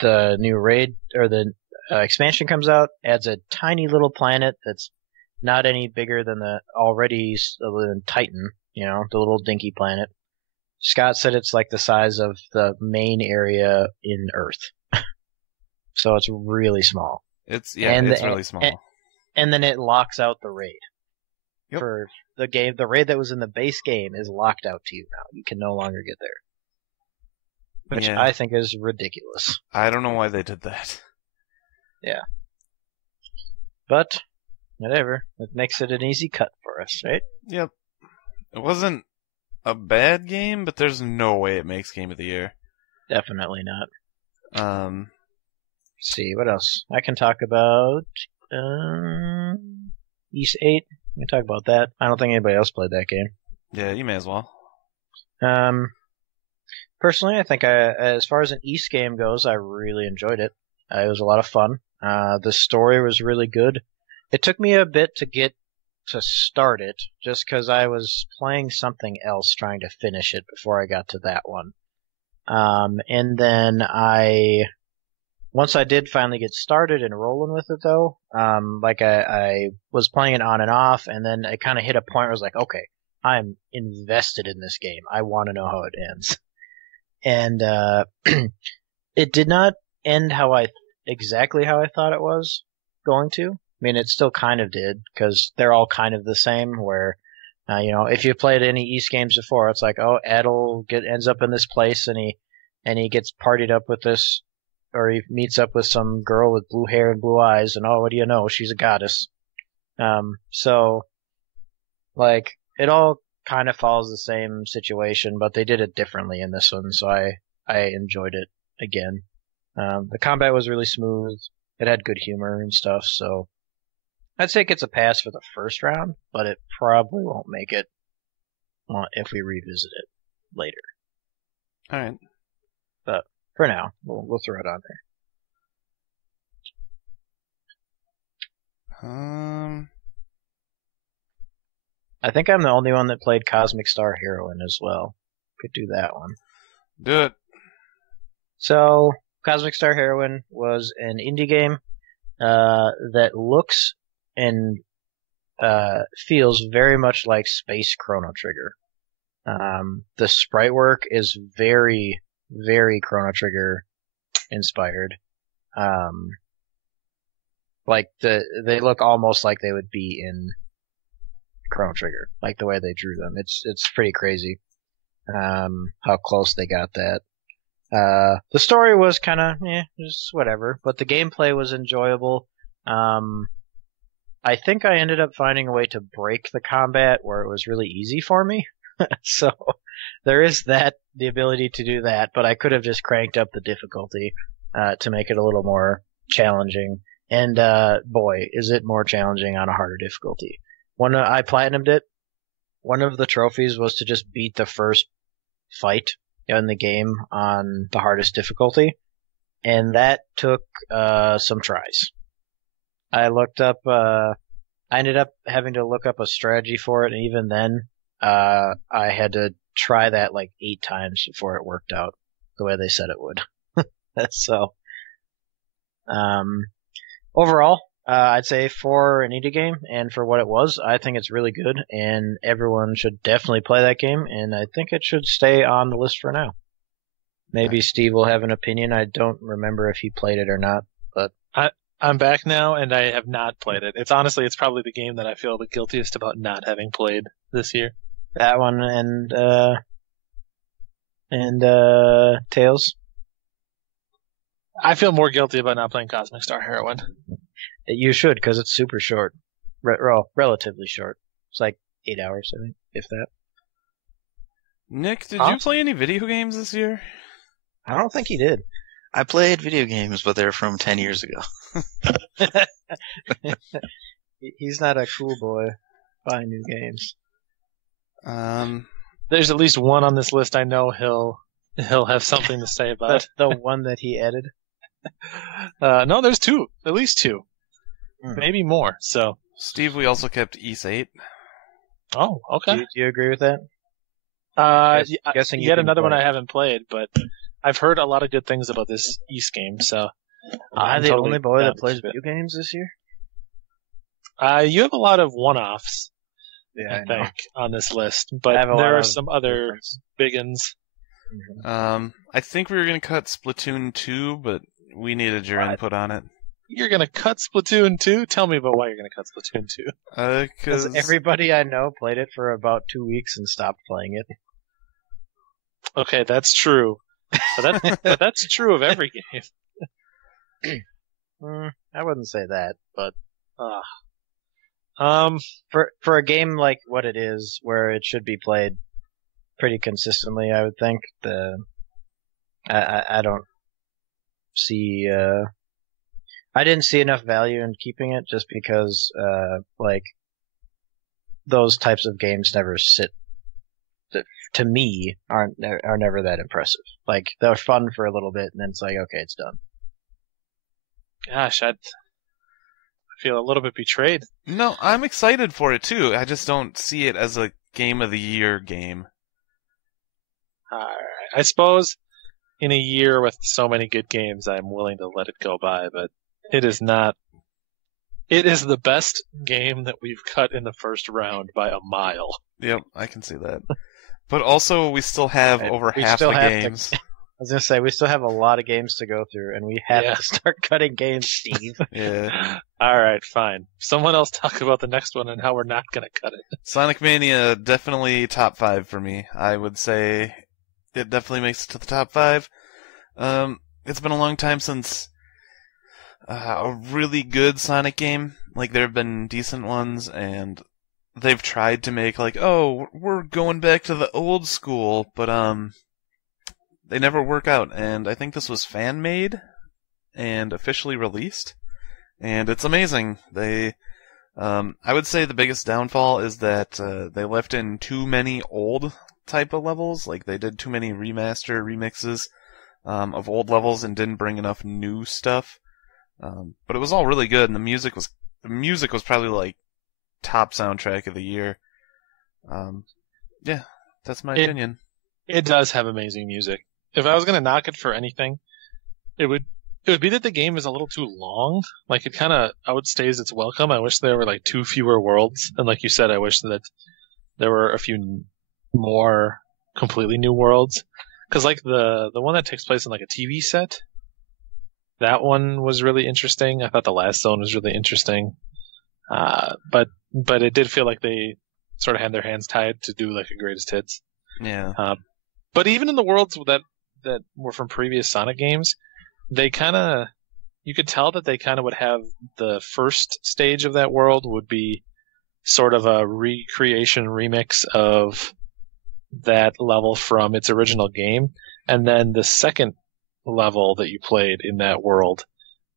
the new raid or the expansion comes out, adds a tiny little planet that's not any bigger than the already than Titan, the little dinky planet. Scott said it's like the size of the main area in Earth. So it's really small. It's really small. And then it locks out the raid. Yep. For the game, the raid that was in the base game is locked out to you now. You can no longer get there. Which I think is ridiculous. I don't know why they did that. Yeah. But, whatever. It makes it an easy cut for us, right? Yep. It wasn't a bad game, but there's no way it makes Game of the Year. Definitely not. Let's see, what else? I can talk about East 8. We can talk about that. I don't think anybody else played that game. Yeah, you may as well. Personally, I think as far as an East game goes, I really enjoyed it. It was a lot of fun. The story was really good. It took me a bit to get to start it, just because I was playing something else trying to finish it before I got to that one. And then once I did finally get started and rolling with it though, I was playing it on and off, and then it kind of hit a point where I was like, okay, I'm invested in this game. I want to know how it ends. And, it did not end exactly how I thought it was going to. I mean, it still kind of did, because they're all kind of the same, where, if you played any East games before, it's like, oh, Adel ends up in this place, and he gets partied up with this, or he meets up with some girl with blue hair and blue eyes, and oh, what do you know? She's a goddess. So, it all kind of follows the same situation, but they did it differently in this one, so I enjoyed it again. The combat was really smooth. It had good humor and stuff, so I'd say it gets a pass for the first round, but it probably won't make it if we revisit it later. Alright. But for now, we'll throw it on there. I think I'm the only one that played Cosmic Star Heroine as well. Could do that one. Do it. So, Cosmic Star Heroine was an indie game that looks and feels very much like Space Chrono Trigger. The sprite work is very, very Chrono Trigger inspired. They look almost like they would be in Chrono Trigger, like the way they drew them. It's pretty crazy how close they got that. The story was kind of just whatever, but the gameplay was enjoyable. I think I ended up finding a way to break the combat where it was really easy for me. So there is the ability to do that, but I could have just cranked up the difficulty to make it a little more challenging. And boy, is it more challenging on a harder difficulty. When I platinumed it, one of the trophies was to just beat the first fight in the game on the hardest difficulty, and that took some tries. I ended up having to look up a strategy for it, and even then, I had to try that like 8 times before it worked out the way they said it would. So, overall, I'd say for an indie game and for what it was, I think it's really good, and everyone should definitely play that game, and I think it should stay on the list for now. Maybe Steve will have an opinion. I don't remember if he played it or not, but I'm back now, and I have not played it. It's probably the game that I feel the guiltiest about not having played this year. that one and Tails. I feel more guilty about not playing Cosmic Star Heroine. You should, because it's super short. Relatively short. It's like 8 hours, I think, if that. Nick, did you play any video games this year? I don't think he did. I played video games, but they're from 10 years ago. He's not a cool boy buying new games. There's at least one on this list I know he'll have something to say about. The one that he edited? No, there's 2. At least 2. Maybe more. So, Steve, we also kept Ys 8. Oh, okay. Do you agree with that? Guessing yet another one I haven't played, but I've heard a lot of good things about this Ys game, so... Am I the only boy that plays video games this year? You have a lot of one-offs, Yeah, I think, on this list, but there are some other big uns. I think we were going to cut Splatoon 2, but we needed your input on it. You're going to cut Splatoon 2? Tell me about why you're going to cut Splatoon 2. Because everybody I know played it for about 2 weeks and stopped playing it. Okay, that's true. But that's true of every game. I wouldn't say that, but for a game like what it is, where it should be played pretty consistently, I would think I don't see. I didn't see enough value in keeping it just because like those types of games never sit. To me, are never that impressive. Like they're fun for a little bit, and then it's like, okay, it's done. Gosh, I feel a little bit betrayed. No, I'm excited for it too. I just don't see it as a game of the year game. Alright. I suppose in a year with so many good games, I'm willing to let it go by, but it is not. It is the best game that we've cut in the first round by a mile. Yep, I can see that. But also, we still have over half the games. I was going to say, we still have a lot of games to go through, and we have to start cutting games, Steve. Yeah. Alright, fine. Someone else talk about the next one and how we're not going to cut it. Sonic Mania, definitely top 5 for me. I would say it definitely makes it to the top 5. It's been a long time since a really good Sonic game. Like, there have been decent ones, and they've tried to make, like, oh, we're going back to the old school, but, they never work out, and I think this was fan-made and officially released, and it's amazing. I would say the biggest downfall is that they left in too many old type of levels, like they did too many remixes of old levels and didn't bring enough new stuff. But it was all really good, and the music was probably like top soundtrack of the year. Yeah, that's my opinion. It does have amazing music. If I was going to knock it for anything, it would be that the game is a little too long. Like, it kind of outstays its welcome. I wish there were, like, 2 fewer worlds. And like you said, I wish that there were a few more completely new worlds. Because, like, the one that takes place in, like, a TV set, that one was really interesting. I thought the last zone was really interesting. But it did feel like they sort of had their hands tied to do, like, a greatest hits. Yeah. But even in the worlds that were from previous Sonic games, they kind of you could tell that they kind of would have the first stage of that world would be sort of a recreation remix of that level from its original game, and then the second level that you played in that world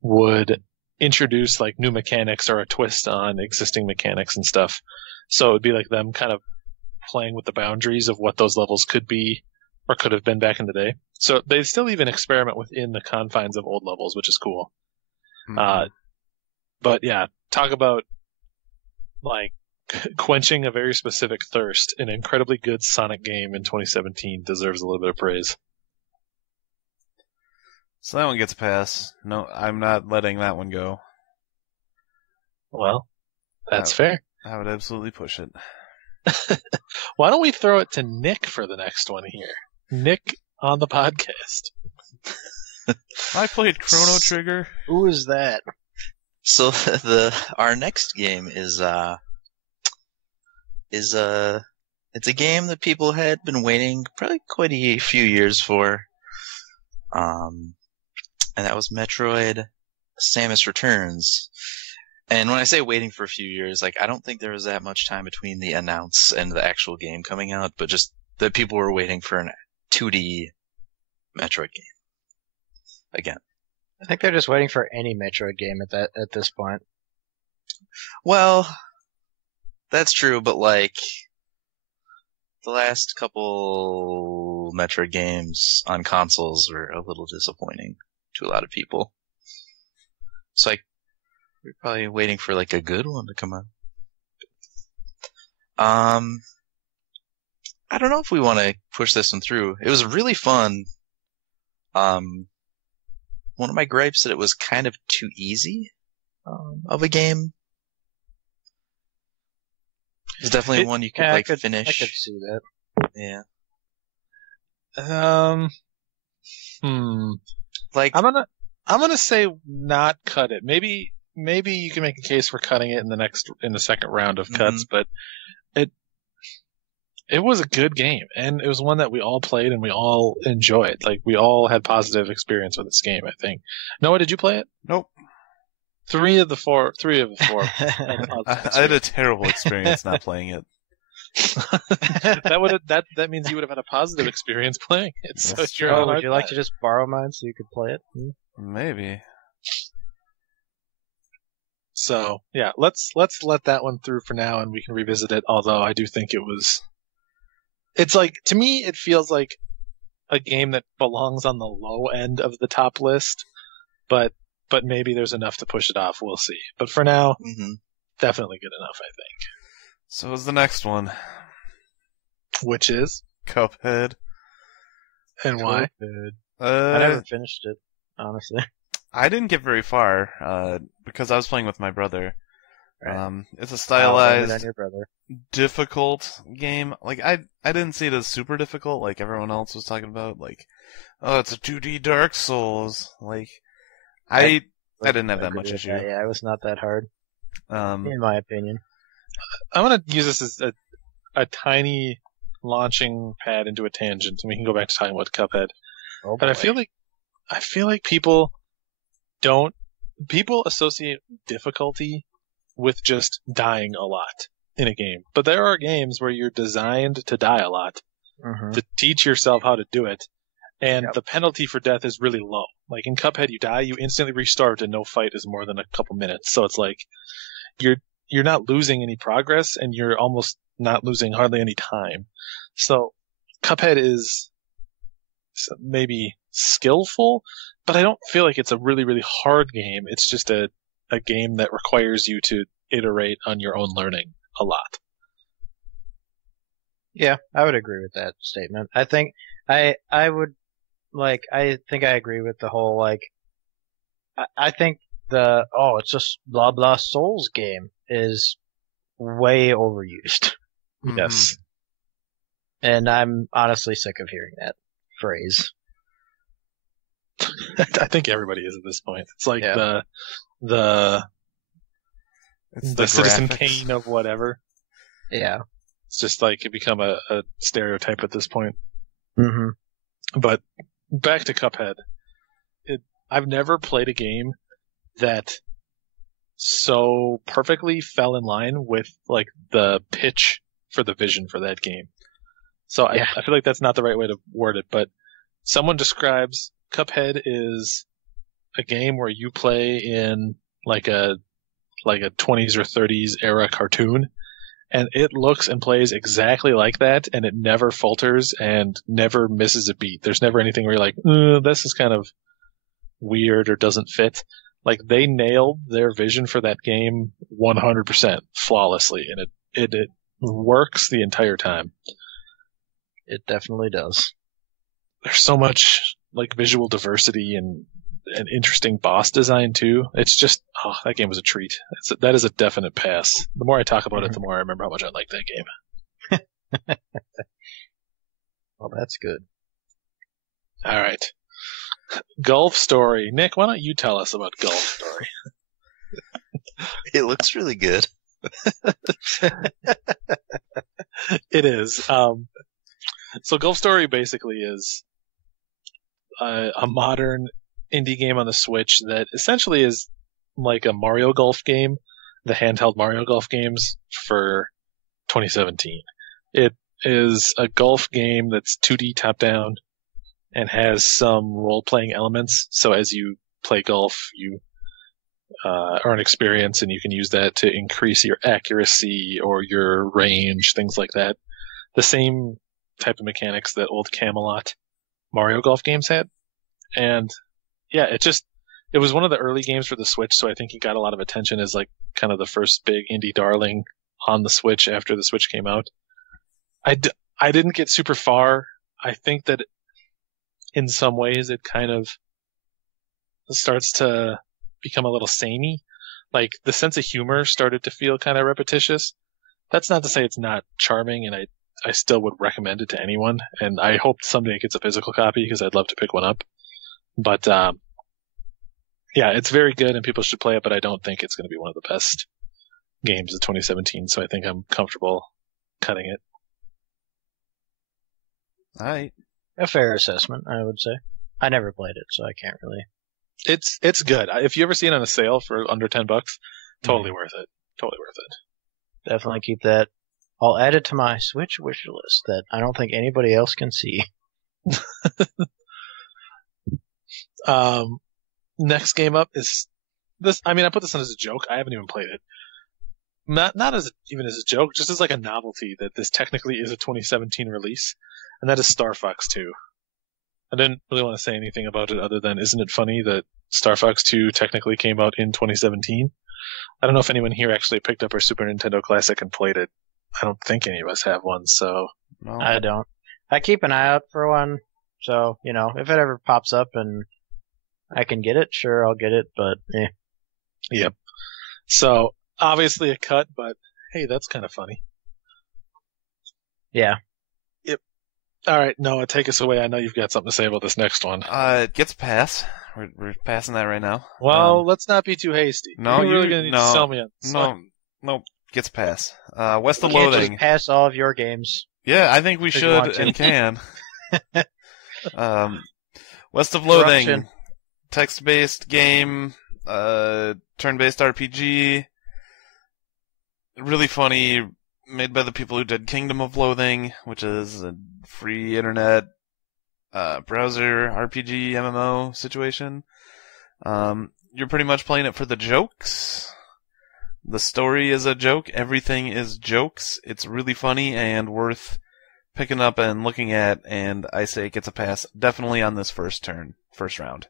would introduce like new mechanics or a twist on existing mechanics and stuff. So it would be like them kind of playing with the boundaries of what those levels could be or could have been back in the day. So they still even experiment within the confines of old levels, which is cool. Mhm. But yeah, talk about like quenching a very specific thirst. An incredibly good Sonic game in 2017 deserves a little bit of praise. So that one gets a pass. No, I'm not letting that one go. Well, that's fair. I would absolutely push it. Why don't we throw it to Nick for the next one here? Nick on the podcast. I played Chrono Trigger. Who is that? So our next game is it's a game that people had been waiting probably quite a few years for. And that was Metroid Samus Returns. And when I say waiting for a few years, like, I don't think there was that much time between the announce and the actual game coming out, but just that people were waiting for a 2D Metroid game. Again. I think they're just waiting for any Metroid game at this point. Well, that's true, but like, the last couple Metroid games on consoles were a little disappointing to a lot of people. So we're probably waiting for like a good one to come out. I don't know if we want to push this one through. It was really fun. One of my gripes that it was kind of too easy of a game. It's definitely one you could finish. I could see that. Yeah. Like I'm gonna say not cut it. Maybe you can make a case for cutting it in the second round of cuts, but it was a good game, and it was one that we all played and we all enjoyed. Like, we all had positive experience with this game, I think. Noah, did you play it? Nope. Three of the four. I had a terrible experience not playing it. That means you would have had a positive experience playing it. So would you like to just borrow mine so you could play it? Maybe. So yeah, let's let that one through for now, and we can revisit it. Although I do think it's like, to me, it feels like a game that belongs on the low end of the top list, but maybe there's enough to push it off. We'll see. But for now, definitely good enough, I think. So is the next one. Which is? Cuphead. And why? I never finished it, honestly. I didn't get very far, because I was playing with my brother. Right. It's a stylized, on your brother. difficult game. Like, I didn't see it as super difficult like everyone else was talking about. Like, oh, it's a 2D Dark Souls. Like, I didn't have that much issue. Yeah, it was not that hard, in my opinion. I'm going to use this as a tiny launching pad into a tangent, and we can go back to talking about Cuphead. Oh, but I feel like people associate difficulty with just dying a lot in a game. But there are games where you're designed to die a lot, to teach yourself how to do it, and the penalty for death is really low. Like in Cuphead, you die, you instantly restart, and no fight is more than a couple minutes. So it's like you're not losing any progress, and you're almost not losing hardly any time. So Cuphead is maybe skillful, but I don't feel like it's a really, really hard game. It's just a game that requires you to iterate on your own learning a lot. Yeah, I would agree with that statement. I think I think I agree with the whole, like, I think it's just blah blah Souls game is way overused. Yes. And I'm honestly sick of hearing that phrase. I think everybody is at this point. It's like the Citizen Kane of whatever. Yeah. It's just like it become a stereotype at this point. Mm-hmm. But back to Cuphead. I've never played a game that so perfectly fell in line with like the pitch for the vision for that game. So I feel like that's not the right way to word it, but someone describes Cuphead is a game where you play in like a 20s or 30s era cartoon, and it looks and plays exactly like that, and it never falters and never misses a beat. There's never anything where you're like, this is kind of weird or doesn't fit. Like, they nailed their vision for that game 100% flawlessly, and it works the entire time. It definitely does. There's so much like visual diversity and interesting boss design too. It's just, that game was a treat. That is a definite pass. The more I talk about it, the more I remember how much I like that game. Well, that's good. All right. Golf Story. Nick, why don't you tell us about Golf Story? It looks really good. It is. So Golf Story basically is a modern indie game on the Switch that essentially is like a Mario Golf game, the handheld Mario Golf games for 2017. It is a golf game that's 2D top-down and has some role-playing elements. So as you play golf, you earn experience, and you can use that to increase your accuracy or your range, things like that. The same type of mechanics that old Camelot Mario Golf games had. And yeah, it was one of the early games for the Switch, so I think it got a lot of attention as like kind of the first big indie darling on the Switch after the Switch came out. I didn't get super far. I think that in some ways it kind of starts to become a little samey. Like, the sense of humor started to feel kind of repetitious. That's not to say it's not charming, and I still would recommend it to anyone, and I hope someday it gets a physical copy because I'd love to pick one up. But yeah, it's very good and people should play it, but I don't think it's going to be one of the best games of 2017, so I think I'm comfortable cutting it. All right. A fair assessment, I would say. I never played it, so I can't really. It's good. If you ever see it on a sale for under $10, totally worth it. Totally worth it. Definitely keep that. I'll add it to my Switch wish list that I don't think anybody else can see. Next game up is this. I mean, I put this on as a joke. I haven't even played it. Not as even as a joke, just as like a novelty that this technically is a 2017 release, and that is Star Fox 2. I didn't really want to say anything about it other than, isn't it funny that Star Fox 2 technically came out in 2017? I don't know if anyone here actually picked up our Super Nintendo Classic and played it. I don't think any of us have one, so. No. I don't. I keep an eye out for one, so, if it ever pops up and I can get it, sure, I'll get it, but Yep. So, obviously a cut, but hey, that's kind of funny. Yeah. Yep. All right, Noah, take us away. I know you've got something to say about this next one. It gets a pass. We're passing that right now. Well, let's not be too hasty. No, you're really going to need to sell me on this. No, gets a pass. West of You can't Loathing. just pass all of your games. Yeah, I think we If you should want to. and can. West of Loathing, Corruption. text-based game, turn-based RPG. Really funny, made by the people who did Kingdom of Loathing, which is a free internet browser RPG MMO situation. You're pretty much playing it for the jokes. The story is a joke. Everything is jokes. It's really funny and worth picking up and looking at, and I say it gets a pass definitely on this first round.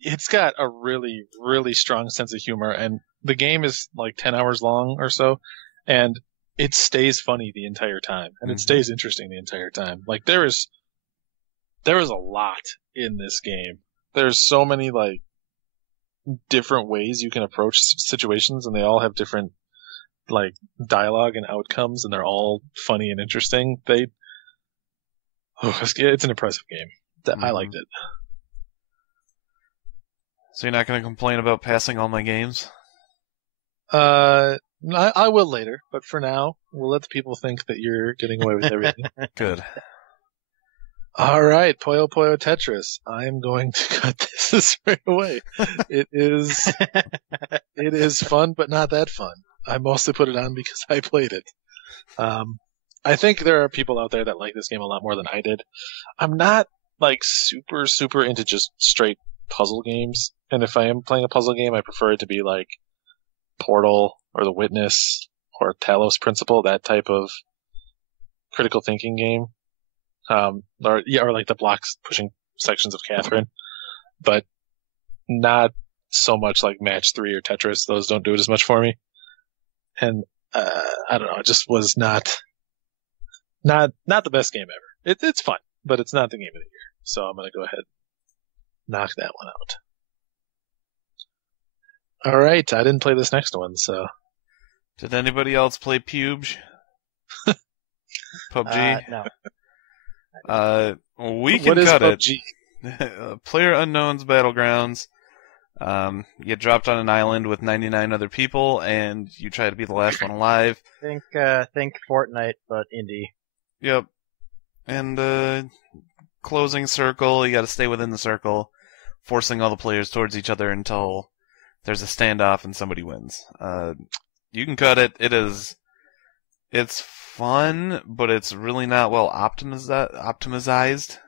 It's got a really, really strong sense of humor, and the game is like 10 hours long or so, and it stays funny the entire time, and it stays interesting the entire time. Like, there is a lot in this game. There's so many, like, different ways you can approach situations, and they all have different, like, dialogue and outcomes, and they're all funny and interesting. It's an impressive game. I liked it. So you're not going to complain about passing all my games? I will later, but for now, we'll let the people think that you're getting away with everything. Good. All right, Puyo Puyo Tetris. I am going to cut this right away. It is fun, but not that fun. I mostly put it on because I played it. I think there are people out there that like this game a lot more than I did. I'm not like super into just straight puzzle games, and if I am playing a puzzle game, I prefer it to be like Portal or The Witness or Talos Principle, that type of critical thinking game. Or like the blocks pushing sections of Catherine, but not so much like Match 3 or Tetris. Those don't do it as much for me. And I don't know, it just was not the best game ever. It's fun, but it's not the game of the year. So I'm gonna go ahead and knock that one out. All right, I didn't play this next one, so. Did anybody else play Pubg? PUBG? No. We can What cut is it. PUBG? Player Unknown's Battlegrounds. You get dropped on an island with 99 other people, and you try to be the last one alive. Think Fortnite, but indie. Yep. And closing circle, you got to stay within the circle, forcing all the players towards each other until there's a standoff and somebody wins. You can cut it. It's fun, but it's really not well optimized.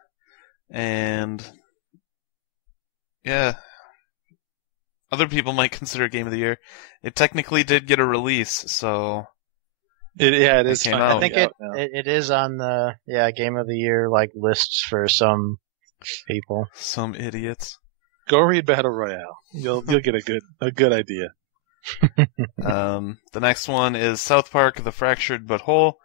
And yeah, other people might consider it Game of the Year. It technically did get a release, so It is came fun. out. I think it is on the Game of the Year like lists for some people. Some idiots. Go read Battle Royale. You'll get a good idea. The next one is South Park: The Fractured But Whole.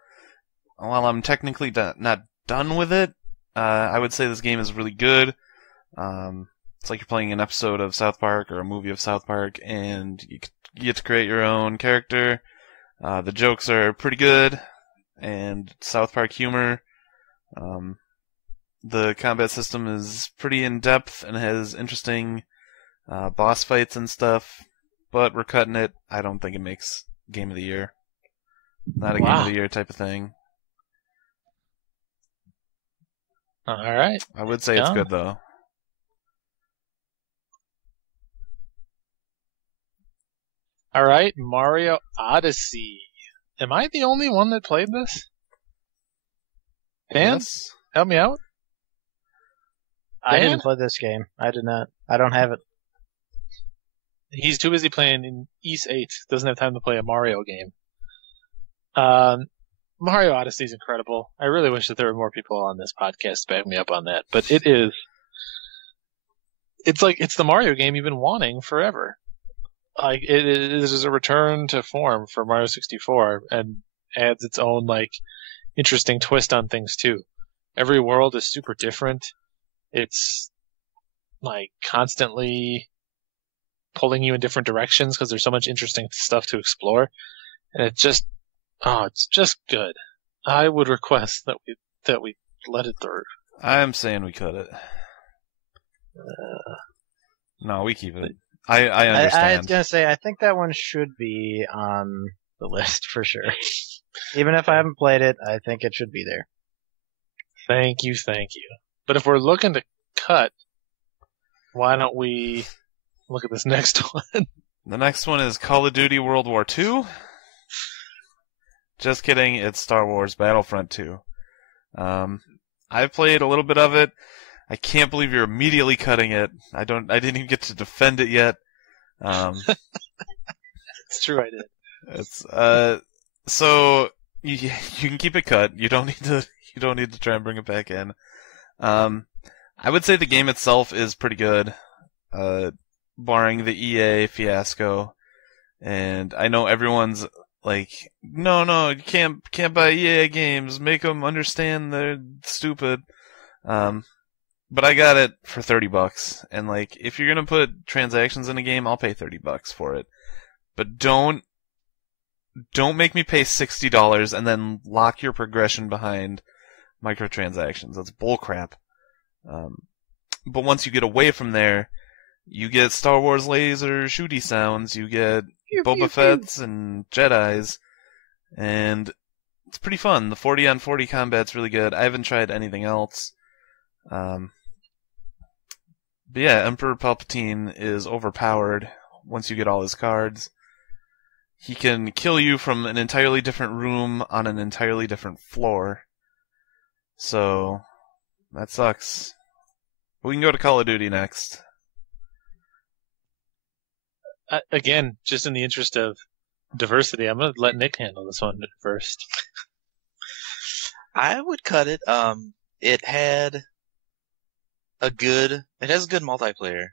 While I'm technically not done with it, I would say this game is really good. It's like you're playing an episode of South Park or a movie of South Park, and you get to create your own character. The jokes are pretty good, and South Park humor. The combat system is pretty in-depth and has interesting boss fights and stuff, but we're cutting it. I don't think it makes Game of the Year. Not a Game of the Year type of thing. All right. I would say it's good, though. All right, Mario Odyssey. Am I the only one that played this? Dan, Yes. help me out. I Dan? didn't play this game. I did not. I don't have it. He's too busy playing in East 8. Doesn't have time to play a Mario game. Mario Odyssey is incredible. I really wish that there were more people on this podcast to back me up on that. But it is. It's the Mario game you've been wanting forever. Like it is a return to form for Mario 64 and adds its own like interesting twist on things too. Every world is super different. It's like constantly pulling you in different directions because there's so much interesting stuff to explore, and it's just good. I would request that we let it through. I'm saying we cut it. No, we keep it. I understand. I was gonna say I think that one should be on the list for sure. Even if I haven't played it, I think it should be there. Thank you. But if we're looking to cut, why don't we look at this next one? The next one is Call of Duty World War II. Just kidding, it's Star Wars Battlefront 2. I've played a little bit of it. I can't believe you're immediately cutting it. I didn't even get to defend it yet. It's true, I did. It's so you can keep it cut. You don't need to try and bring it back in. I would say the game itself is pretty good, barring the EA fiasco. And I know everyone's like, no, you can't buy EA games. Make them understand they're stupid. But I got it for $30, and like, if you're gonna put transactions in a game, I'll pay $30 for it. But don't make me pay $60 and then lock your progression behind microtransactions. That's bullcrap. But once you get away from there, you get Star Wars laser shooty sounds, you get Boba Fett's and Jedi's, and it's pretty fun. The 40-on-40 combat's really good. I haven't tried anything else. But yeah, Emperor Palpatine is overpowered once you get all his cards. He can kill you from an entirely different room on an entirely different floor. So, that sucks. We can go to Call of Duty next. Again, just in the interest of diversity, I'm going to let Nick handle this one first. I would cut it. It has a good multiplayer,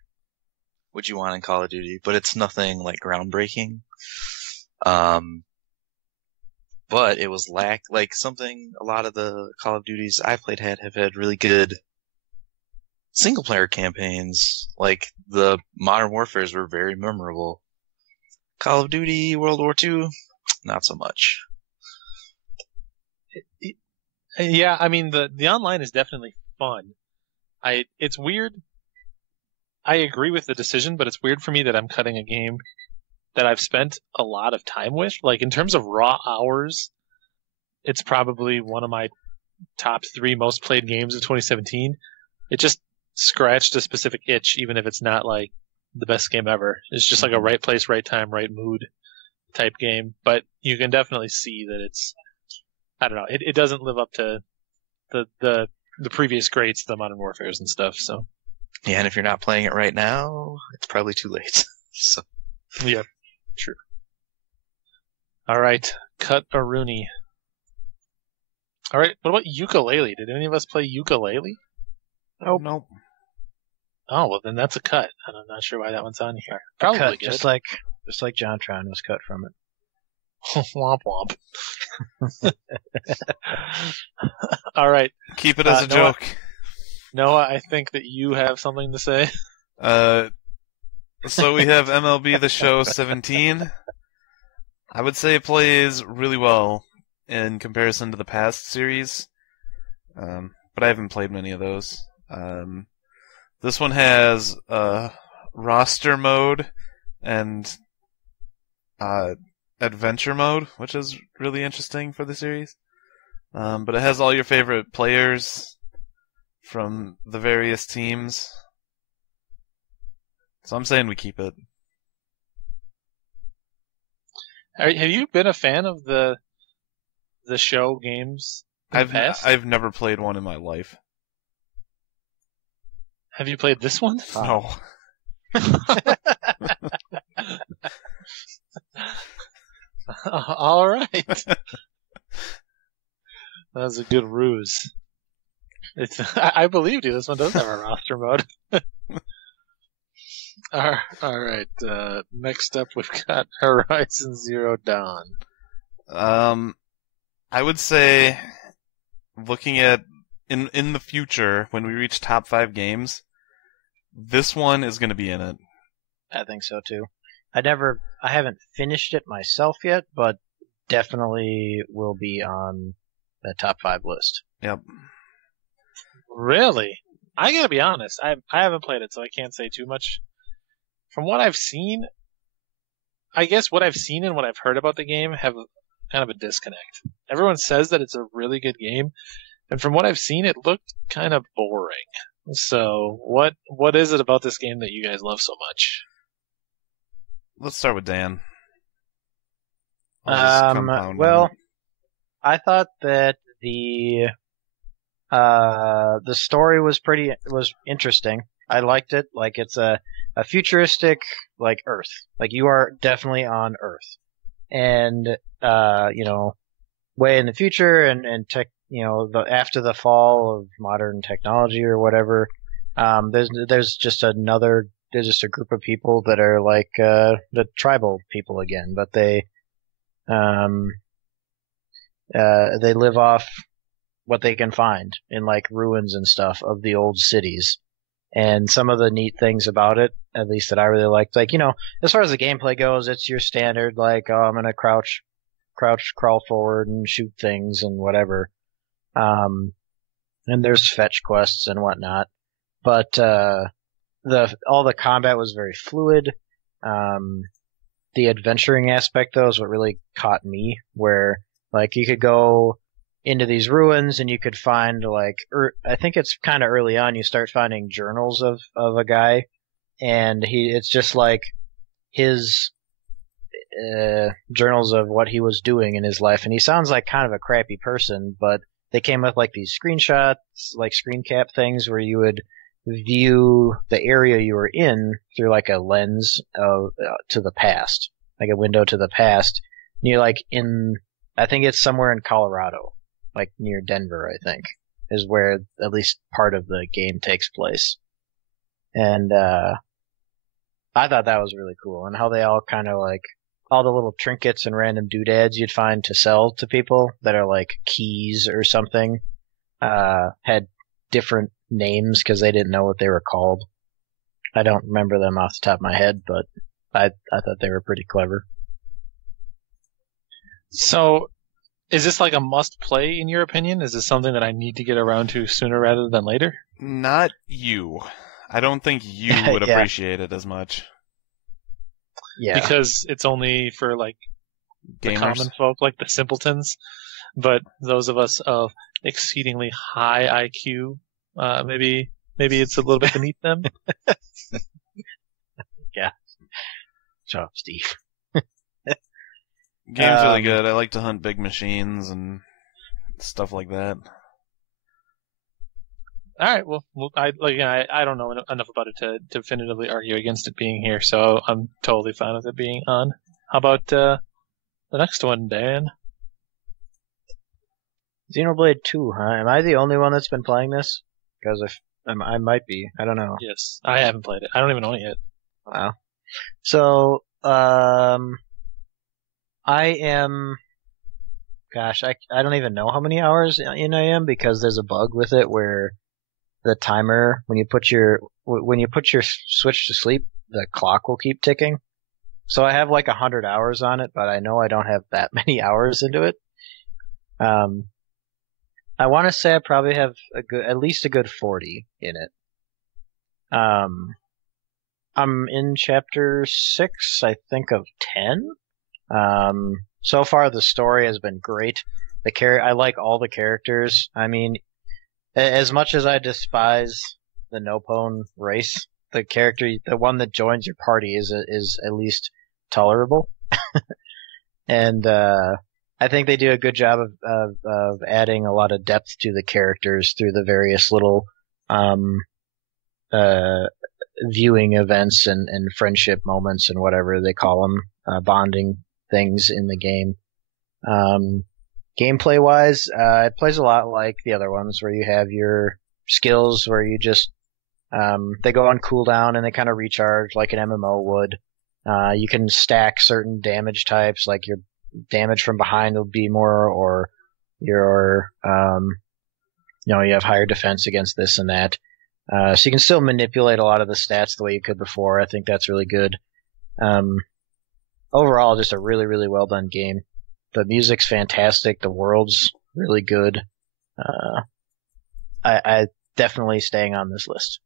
which you want in Call of Duty, but it's nothing like groundbreaking. But it was like something a lot of the Call of Duties I played have had really good single player campaigns. Like the Modern Warfares were very memorable. Call of Duty World War II, not so much. Yeah, I mean the online is definitely fun. It's weird. I agree with the decision, but it's weird for me that I'm cutting a game that I've spent a lot of time with. Like, in terms of raw hours, it's probably one of my top 3 most played games of 2017. It just scratched a specific itch, even if it's not, like, the best game ever. It's just like a right place, right time, right mood type game. But you can definitely see that it's, I don't know, it doesn't live up to the previous greats, the Modern Warfares and stuff, so. Yeah, and if you're not playing it right now, it's probably too late. So. Yeah. True. All right, cut a Rooney. All right, what about ukulele? Did any of us play ukulele? Oh, nope. Oh, well, then that's a cut, and I'm not sure why that one's on here. Probably cut, good. just like JonTron was cut from it. Womp womp. All right. Keep it as a joke. Noah, I think that you have something to say. So we have MLB The Show 17. I would say it plays really well in comparison to the past series, but I haven't played many of those. This one has roster mode and adventure mode, which is really interesting for the series. But it has all your favorite players from the various teams. So I'm saying we keep it. Have you been a fan of the show games in the past? I've never played one in my life. Have you played this one? No. All right. That was a good ruse. I believed you. This one does have a roster mode. All right. Next up, we've got Horizon Zero Dawn. I would say, looking at in the future when we reach top 5 games, this one is going to be in it. I think so too. I haven't finished it myself yet, but definitely will be on the top 5 list. Yep. Really? I gotta be honest. I haven't played it, so I can't say too much. From what I've seen, I guess what I've seen and what I've heard about the game have kind of a disconnect. Everyone says that it's a really good game, and from what I've seen, it looked kind of boring. So, what is it about this game that you guys love so much? Let's start with Dan. Well, I thought that the story was interesting. I liked it. Like, it's a futuristic, like, Earth. Like, you are definitely on Earth. And, way in the future and tech, after the fall of modern technology or whatever, there's just a group of people that are like, the tribal people again, but they live off what they can find in, like, ruins and stuff of the old cities. And some of the neat things about it, at least that I really liked, like, as far as the gameplay goes, it's your standard, like, I'm gonna crouch, crawl forward and shoot things and whatever. And there's fetch quests and whatnot. But, all the combat was very fluid. The adventuring aspect, though, is what really caught me, where, like, you could go into these ruins, and you could find like, I think it's kind of early on. You start finding journals of a guy, and it's just like his journals of what he was doing in his life, and he sounds like kind of a crappy person, but they came with like these screenshots, like screen cap things, where you would view the area you were in through like a lens of to the past, like a window to the past. And you're like I think it's somewhere in Colorado, like near Denver, I think, is where at least part of the game takes place. And I thought that was really cool, and how they all kind of like, all the little trinkets and random doodads you'd find to sell to people that are like keys or something, had different names because they didn't know what they were called. I don't remember them off the top of my head, but I thought they were pretty clever. So, is this like a must play in your opinion? Is this something that I need to get around to sooner rather than later? Not you. I don't think you would appreciate it as much. Yeah. Because it's only for like the Gamers. common folk, like the simpletons. But those of us of exceedingly high IQ, maybe it's a little bit beneath them. Yeah. Shut up, Steve. Game's really good. I like to hunt big machines and stuff like that. All right. Well, I don't know enough about it to definitively argue against it being here, so I'm totally fine with it being on. How about the next one, Dan? Xenoblade 2, huh? Am I the only one that's been playing this? Because I might be. I don't know. Yes, I haven't played it. I don't even own it yet. Wow. So, I am. Gosh, I don't even know how many hours in I am, because there's a bug with it where the timer, when you put your switch to sleep, the clock will keep ticking. So I have like 100 hours on it, but I know I don't have that many hours into it. I want to say I probably have at least a good 40 in it. I'm in chapter 6, I think, of 10. So far the story has been great. I like all the characters. I mean, as much as I despise the Nopone race, the one that joins your party is at least tolerable. And I think they do a good job of adding a lot of depth to the characters through the various little viewing events and friendship moments and whatever they call them, bonding things in the game. Gameplay wise, it plays a lot like the other ones, where you have your skills where you just they go on cooldown and they kind of recharge like an MMO would. You can stack certain damage types, like your damage from behind will be more, or your you have higher defense against this and that. So you can still manipulate a lot of the stats the way you could before. I think that's really good. Overall, just a really, really well done game. The music's fantastic. The world's really good. I definitely staying on this list.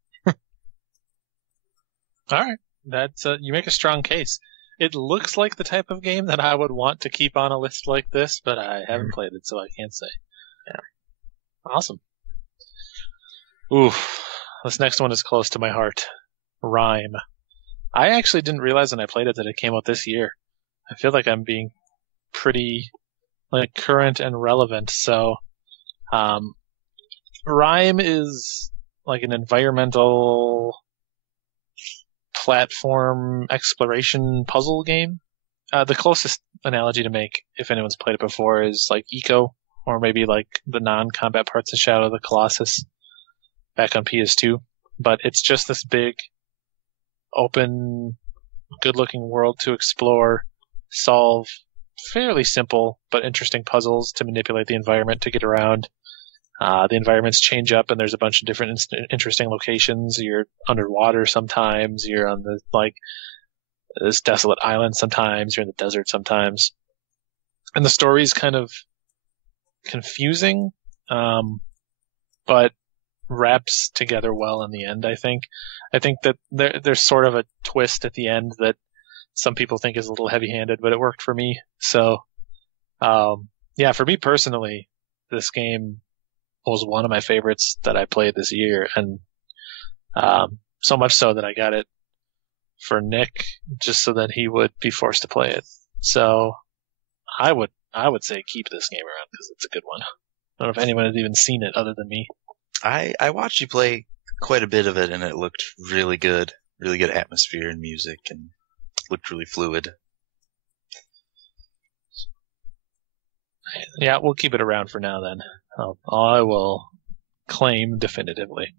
All right, that's you make a strong case. It looks like the type of game that I would want to keep on a list like this, but I haven't played it, so I can't say. Yeah. Awesome. Oof. This next one is close to my heart. Rhyme. I actually didn't realize when I played it that it came out this year. I feel like I'm being pretty like current and relevant. So, Rhyme is like an environmental platform exploration puzzle game. The closest analogy to make, if anyone's played it before, is like Eco, or maybe like the non-combat parts of Shadow of the Colossus back on PS2. But it's just this big, open, good-looking world to explore, solve fairly simple but interesting puzzles to manipulate the environment to get around. The environments change up, and there's a bunch of different interesting locations. You're underwater sometimes. You're on this desolate island sometimes. You're in the desert sometimes. And the story's kind of confusing, but wraps together well in the end, I think. I think that there's sort of a twist at the end that some people think is a little heavy-handed, but it worked for me. So, yeah, for me personally, this game was one of my favorites that I played this year, and so much so that I got it for Nick just so that he would be forced to play it. So I would say keep this game around because it's a good one. I don't know if anyone has even seen it other than me. I watched you play quite a bit of it, and it looked really good atmosphere and music, and looked really fluid. Yeah, we'll keep it around for now then. I will claim definitively.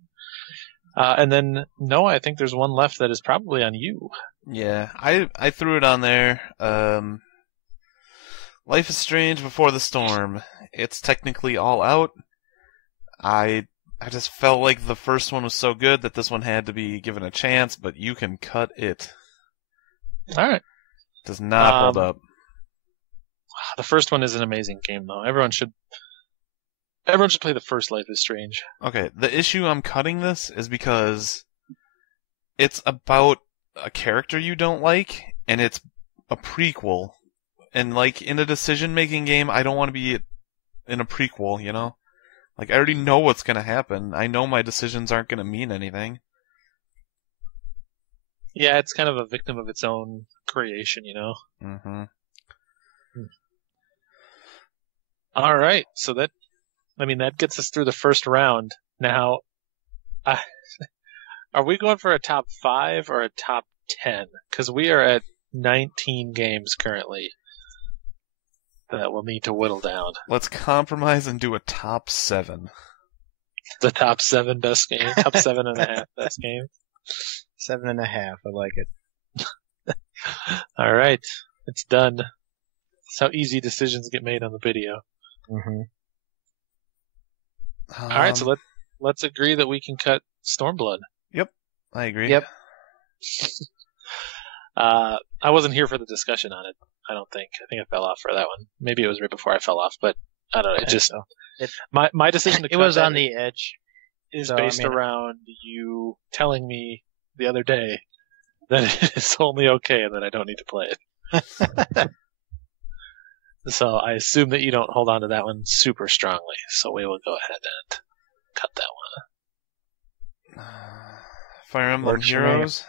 And then, Noah, I think there's one left that is probably on you. Yeah, I threw it on there. Life is Strange Before the Storm. It's technically all out. I just felt like the first one was so good that this one had to be given a chance, but you can cut it. Alright. Does not hold up. The first one is an amazing game, though. Everyone should play the first Life is Strange. Okay, the issue I'm cutting this is because it's about a character you don't like, and it's a prequel. And, like, in a decision-making game, I don't want to be in a prequel, you know? Like, I already know what's going to happen. I know my decisions aren't going to mean anything. Yeah, it's kind of a victim of its own creation, you know? Mm-hmm. All right, so that gets us through the first round. Now, are we going for a top 5 or a top 10? Because we are at 19 games currently that we'll need to whittle down. Let's compromise and do a top 7. The top 7 best game, top 7.5 best game. 7.5. I like it. All right, it's done. That's how easy decisions get made on the video. Mm-hmm. All right, so let's agree that we can cut Stormblood. Yep, I agree. Yep. I wasn't here for the discussion on it. I don't think. I think I fell off for that one. Maybe it was right before I fell off, but I don't know. It just my decision to cut it was that on the edge. is based around you telling me the other day that it is only okay and that I don't need to play it. So I assume that you don't hold on to that one super strongly. So we will go ahead and cut that one. Fire Emblem Heroes.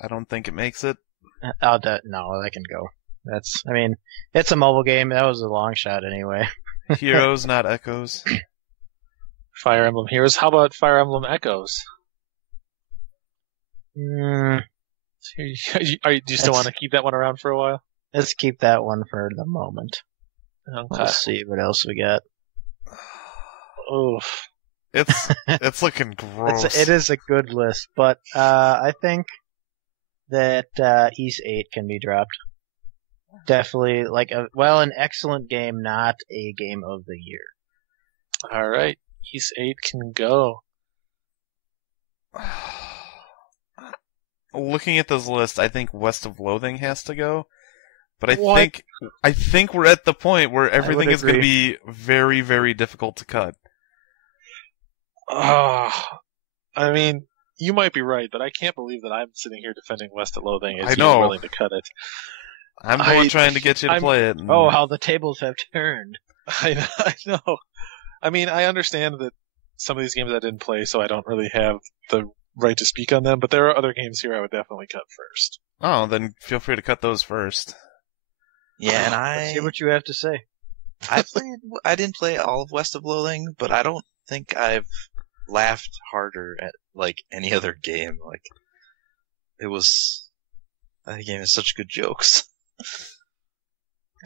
I don't think it makes it. No, that can go. It's a mobile game. That was a long shot anyway. Heroes, not Echoes. Fire Emblem Heroes. How about Fire Emblem Echoes? Do you still want to keep that one around for a while? Let's keep that one for the moment. Okay. Let's see what else we got. Oof. It's looking gross. It is a good list, but I think that Ys 8 can be dropped. Definitely, an excellent game, not a game of the year. All right, Ys 8 can go. Looking at this list, I think West of Loathing has to go. But I think we're at the point where everything is going to be very, very difficult to cut. I mean, you might be right, but I can't believe that I'm sitting here defending West of Loathing as I know. you're willing to cut it. I'm the one trying to get you to play it. Oh, how the tables have turned. I know. I mean, I understand that some of these games I didn't play, so I don't really have the right to speak on them, but there are other games here I would definitely cut first. Oh, then feel free to cut those first. Yeah, and Let's see what you have to say. I didn't play all of West of Loathing, but I don't think I've laughed harder at any other game. That game has such good jokes.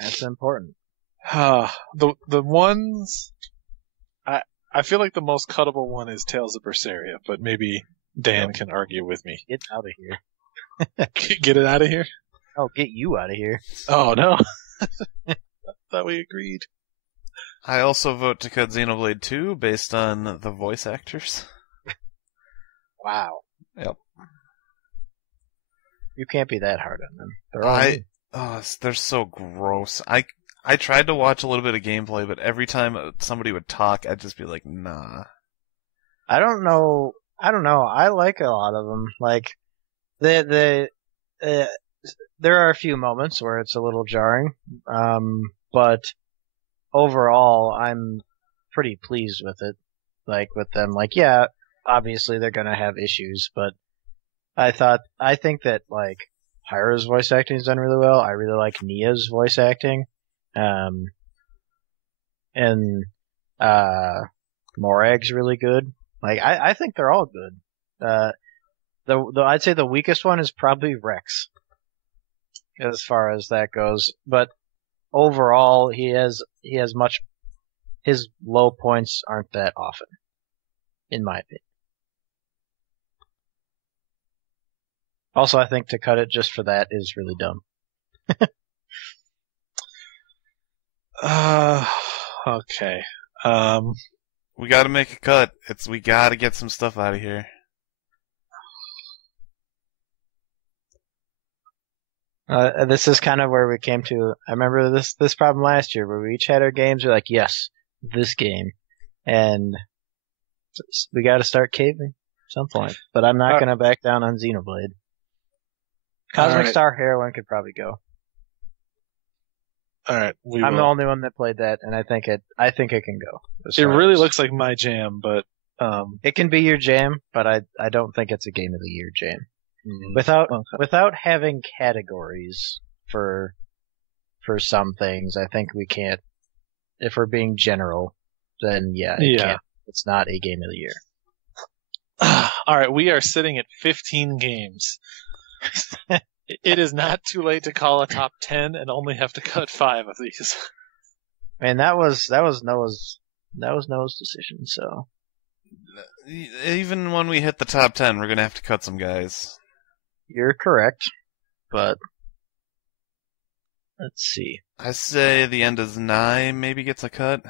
That's important. The ones I feel like the most cuttable one is Tales of Berseria, but maybe Dan can argue with me. Get out of here. Get it out of here? Oh, get you out of here. Oh, no. I thought we agreed. I also vote to cut Xenoblade 2 based on the voice actors. Wow. Yep. You can't be that hard on them. They're so gross. I tried to watch a little bit of gameplay, but every time somebody would talk, I'd just be like, nah. I don't know. I like a lot of them. There are a few moments where it's a little jarring, but overall, I'm pretty pleased with it. Like with them, like yeah, obviously they're gonna have issues, but I think that like Pyra's voice acting is done really well. I really like Nia's voice acting, and Morag's really good. Like I think they're all good. I'd say the weakest one is probably Rex, as far as that goes. But overall, he has much. His low points aren't that often, in my opinion. Also, I think to cut it just for that is really dumb. Okay. We got to make a cut. We got to get some stuff out of here. This is kind of where we came to. I remember this problem last year where we each had our games. We're like, yes, this game, and we got to start caving at some point. But I'm not going to back down on Xenoblade. Cosmic Star Heroine could probably go. All right, I'm the only one that played that, and I think it can go. It really looks like my jam, but it can be your jam, but I don't think it's a Game of the Year jam. Mm-hmm. Without having categories for some things, I think we can't. If we're being general, then it can't. It's not a Game of the Year. All right, we are sitting at 15 games. It is not too late to call a top 10 and only have to cut 5 of these. And that was Noah's decision. So even when we hit the top 10, we're gonna have to cut some guys. You're correct, but let's see. I say the End is Nigh maybe gets a cut.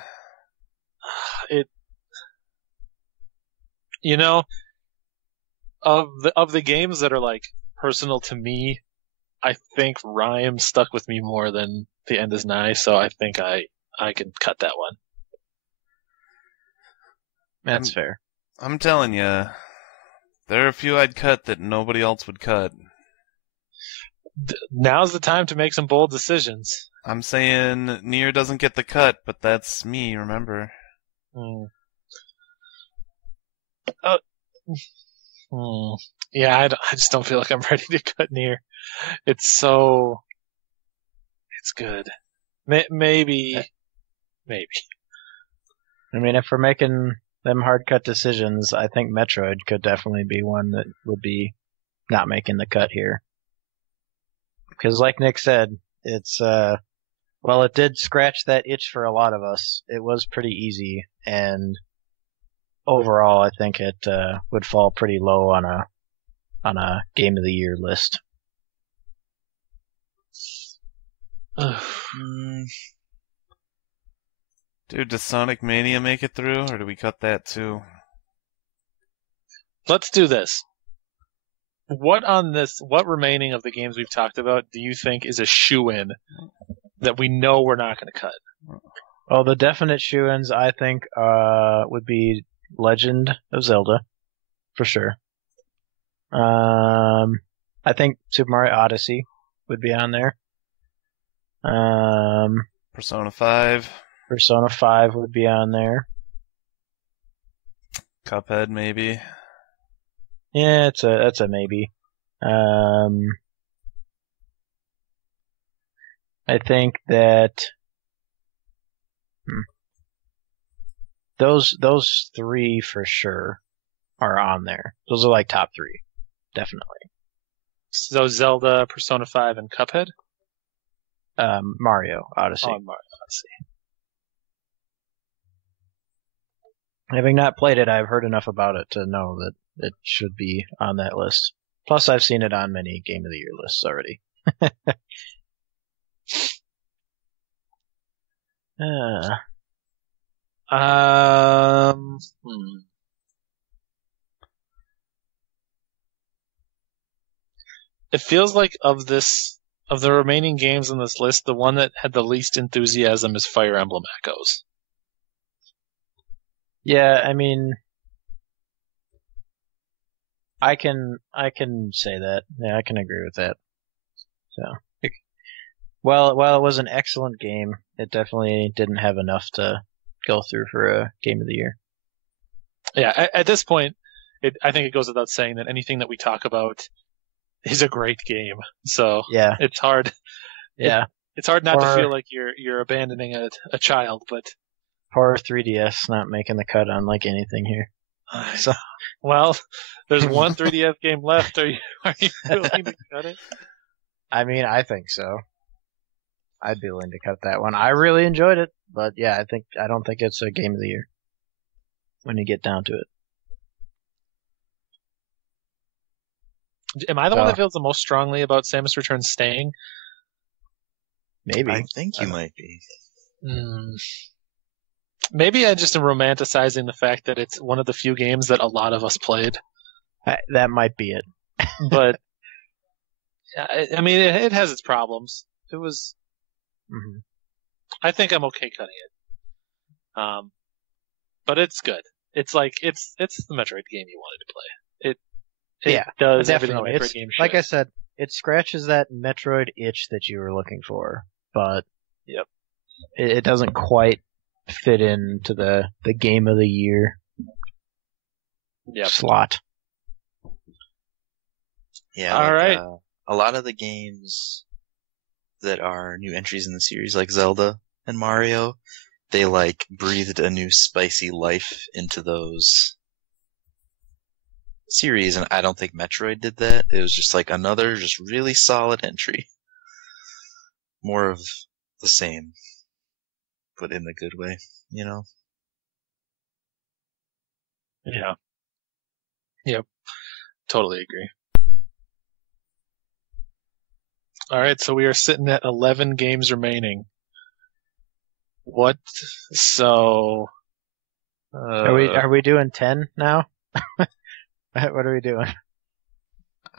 Of the games that are like personal to me, I think Rhyme stuck with me more than The End is Nigh, so I think I can cut that one. That's fair. I'm telling you, there are a few I'd cut that nobody else would cut. Now's the time to make some bold decisions. I'm saying Nier doesn't get the cut, but that's me, remember? Yeah, I just don't feel like I'm ready to cut Nier. It's good. Maybe. I mean, if we're making them hard cut decisions, I think Metroid could definitely be one that would be not making the cut here. Because like Nick said, it's, it did scratch that itch for a lot of us. It was pretty easy, and overall, I think it would fall pretty low on a Game of the Year list. Dude, does Sonic Mania make it through, or do we cut that too? Let's do this. What remaining of the games we've talked about do you think is a shoo-in that we know we're not going to cut? Well, the definite shoo-ins, I think, would be Legend of Zelda, for sure. I think Super Mario Odyssey would be on there. Persona 5. Persona 5 would be on there. Cuphead, maybe. Yeah, that's a maybe. I think that those 3 for sure are on there. Those are like top 3, definitely. So Zelda, Persona 5, and Cuphead? Mario Odyssey. Oh, Mario Odyssey. Having not played it, I've heard enough about it to know that it should be on that list. Plus, I've seen it on many Game of the Year lists already. It feels like of the remaining games on this list, the one that had the least enthusiasm is Fire Emblem Echoes. Yeah, I mean, I can say that. Yeah, I can agree with that. So, while it was an excellent game, it definitely didn't have enough to go through for a game of the year. Yeah, at this point, I think it goes without saying that anything that we talk about is a great game. So Yeah, it's hard. yeah. It's hard not to Or- feel like you're abandoning a child, but Poor 3DS not making the cut on like anything here. So well, there's one 3DS game left. Are you willing to cut it? I mean, I think so. I'd be willing to cut that one. I really enjoyed it, but yeah, I don't think it's a game of the year when you get down to it. Am I the one that feels the most strongly about Samus Returns staying? Maybe. I think you might be. Maybe I just am romanticizing the fact that it's one of the few games that a lot of us played. That might be it. But I mean, it has its problems. It was. Mm-hmm. I think I'm okay cutting it. But it's good. It's like it's the Metroid game you wanted to play. It does everything a Metroid game should. Like I said, it scratches that Metroid itch that you were looking for, but it doesn't quite fit into the game of the year slot. Yeah. All right. A lot of the games that are new entries in the series, like Zelda and Mario, they like breathed a new spicy life into those series, and I don't think Metroid did that. It was just like another just really solid entry. More of the same, but in the good way, you know? Yeah. Yep. Totally agree. All right, so we are sitting at 11 games remaining. What? So. Are we doing 10 now? What are we doing?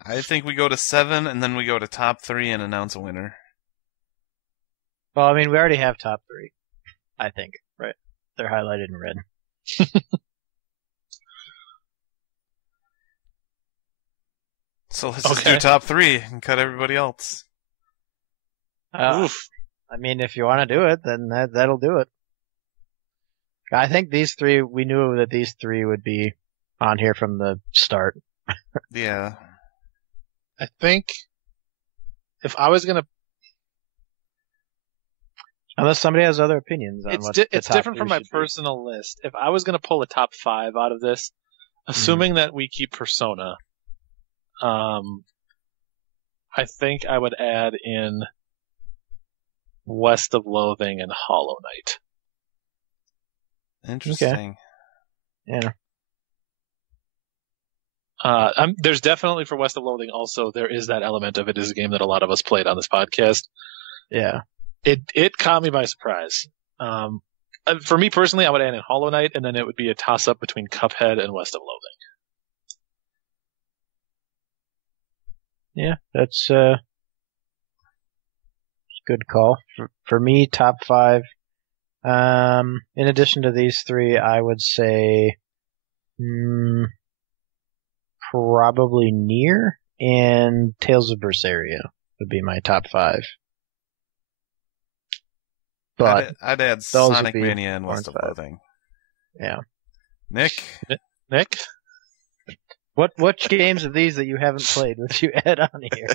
I think we go to 7, and then we go to top 3 and announce a winner. Well, I mean, we already have top 3, I think, right? They're highlighted in red. So let's just do top 3 and cut everybody else. Oof. I mean, if you want to do it, then that'll do it. I think these 3, we knew that these 3 would be on here from the start. Yeah. I think if I was going to... Unless somebody has other opinions on it's different from my personal list. If I was going to pull a top 5 out of this, assuming that we keep Persona, I think I would add in West of Loathing and Hollow Knight. Interesting. Okay. Yeah. There's definitely for West of Loathing also, there is that element of it is a game that a lot of us played on this podcast. Yeah. It caught me by surprise. For me personally, I would add in Hollow Knight, and then it would be a toss-up between Cuphead and West of Loathing. Yeah, that's a good call. For me, top 5. In addition to these 3, I would say probably Nier and Tales of Berseria would be my top 5. But I'd add Sonic Mania and West of Loathing. Yeah. Nick? What games of these that you haven't played would you add on here?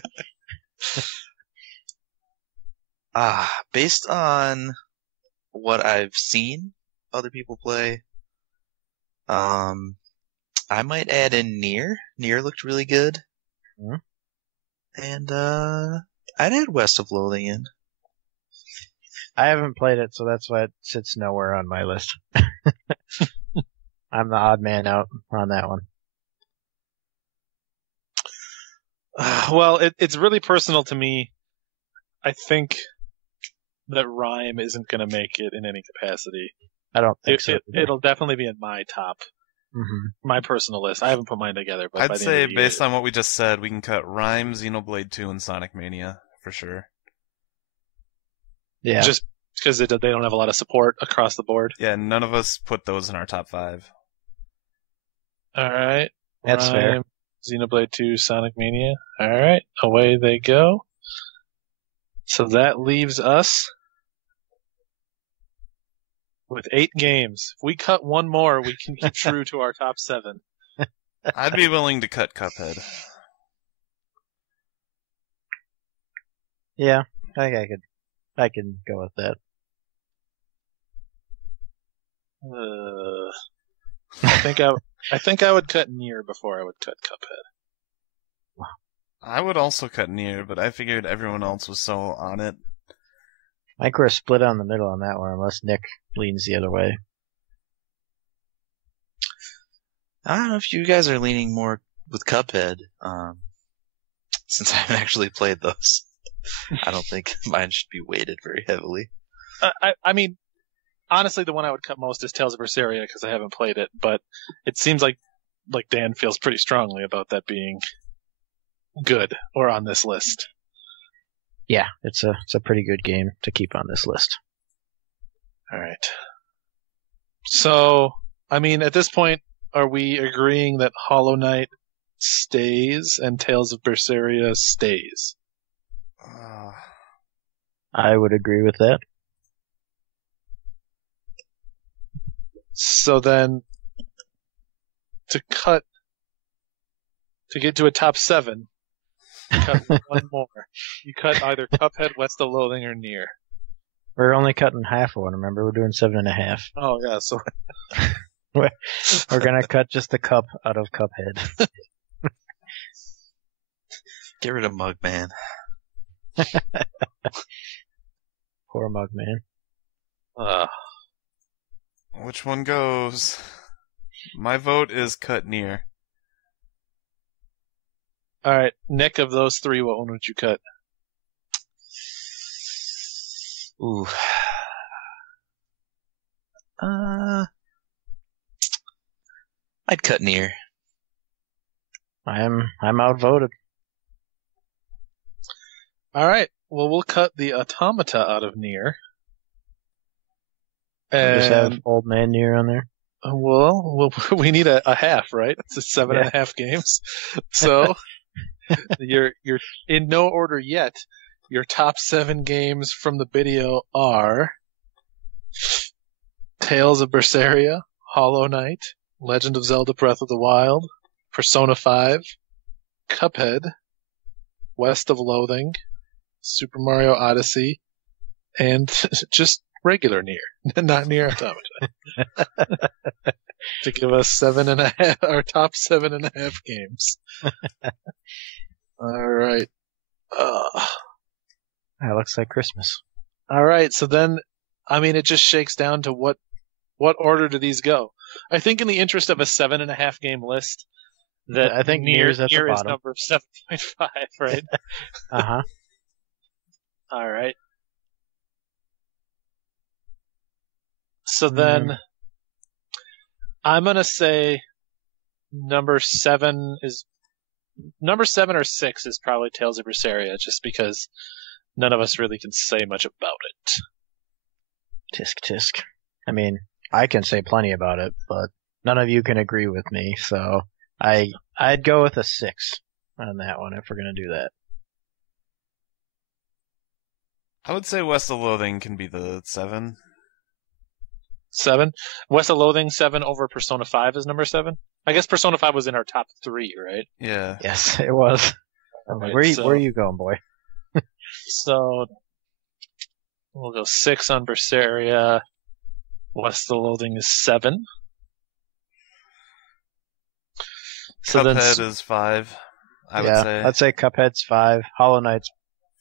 Based on what I've seen other people play, I might add in Nier. Nier looked really good. Mm-hmm. And I'd add West of Loathing in. I haven't played it, so that's why it sits nowhere on my list. I'm the odd man out on that one. Well, it's really personal to me. I think that Rhyme isn't going to make it in any capacity. I don't think so. It'll definitely be in my top, my personal list. I haven't put mine together, but I'd say based on what we just said, we can cut Rhyme, Xenoblade 2, and Sonic Mania for sure. Yeah, just because they don't have a lot of support across the board. Yeah, none of us put those in our top 5. All right, that's fair. Xenoblade 2, Sonic Mania. All right, away they go. So that leaves us with 8 games. If we cut one more, we can keep true to our top 7. I'd be willing to cut Cuphead. Yeah, I think I can go with that. I think I would cut Nier before I would cut Cuphead. I would also cut Nier, but I figured everyone else was so on it. I think we're split on the middle on that one, unless Nick leans the other way. I don't know if you guys are leaning more with Cuphead, since I haven't actually played those. I don't think mine should be weighted very heavily. I mean, honestly, the one I would cut most is Tales of Berseria because I haven't played it, but it seems like Dan feels pretty strongly about that being good or on this list. Yeah, it's a pretty good game to keep on this list. All right. So, I mean, at this point, are we agreeing that Hollow Knight stays and Tales of Berseria stays? I would agree with that. So then, to get to a top 7, you cut one more. You cut either Cuphead, West of Loathing, or Nier. We're only cutting half of one, remember? We're doing 7.5. Oh, yeah, so... We're gonna cut just the cup out of Cuphead. Get rid of Mugman. Poor Mugman. Which one goes? My vote is cut Nier. All right, Nick, of those 3, what one would you cut? Ooh. I'd cut Nier. I'm outvoted. All right, well, we'll cut the Automata out of Nier. And, Just have Old Man Nier on there. Well, we need a half, right? It's 7.5 games. So you're in no order yet. Your top 7 games from the Bideo are Tales of Berseria, Hollow Knight, Legend of Zelda Breath of the Wild, Persona 5, Cuphead, West of Loathing, Super Mario Odyssey, and just regular Nier, not Nier Automata. To give us 7.5, our top 7.5 games. All right. That looks like Christmas. All right. So then, I mean, it just shakes down to what order do these go? I think in the interest of a 7.5 game list, that I think Nier's at the Nier is bottom. number 7.5, right? Uh-huh. All right. So then, I'm gonna say number 7 or 6 is probably Tales of Berseria, just because none of us really can say much about it. Tisk tisk. I mean, I can say plenty about it, but none of you can agree with me, so I'd go with a 6 on that one if we're gonna do that. I would say West of Loathing can be the 7. 7? West of Loathing 7 over Persona 5 is number 7? I guess Persona 5 was in our top 3, right? Yeah. Yes, it was. Right, Where are you going, boy? So we'll go 6 on Berseria. West of Loathing is 7. So Cuphead is 5, I would say. I'd say Cuphead's 5. Hollow Knight's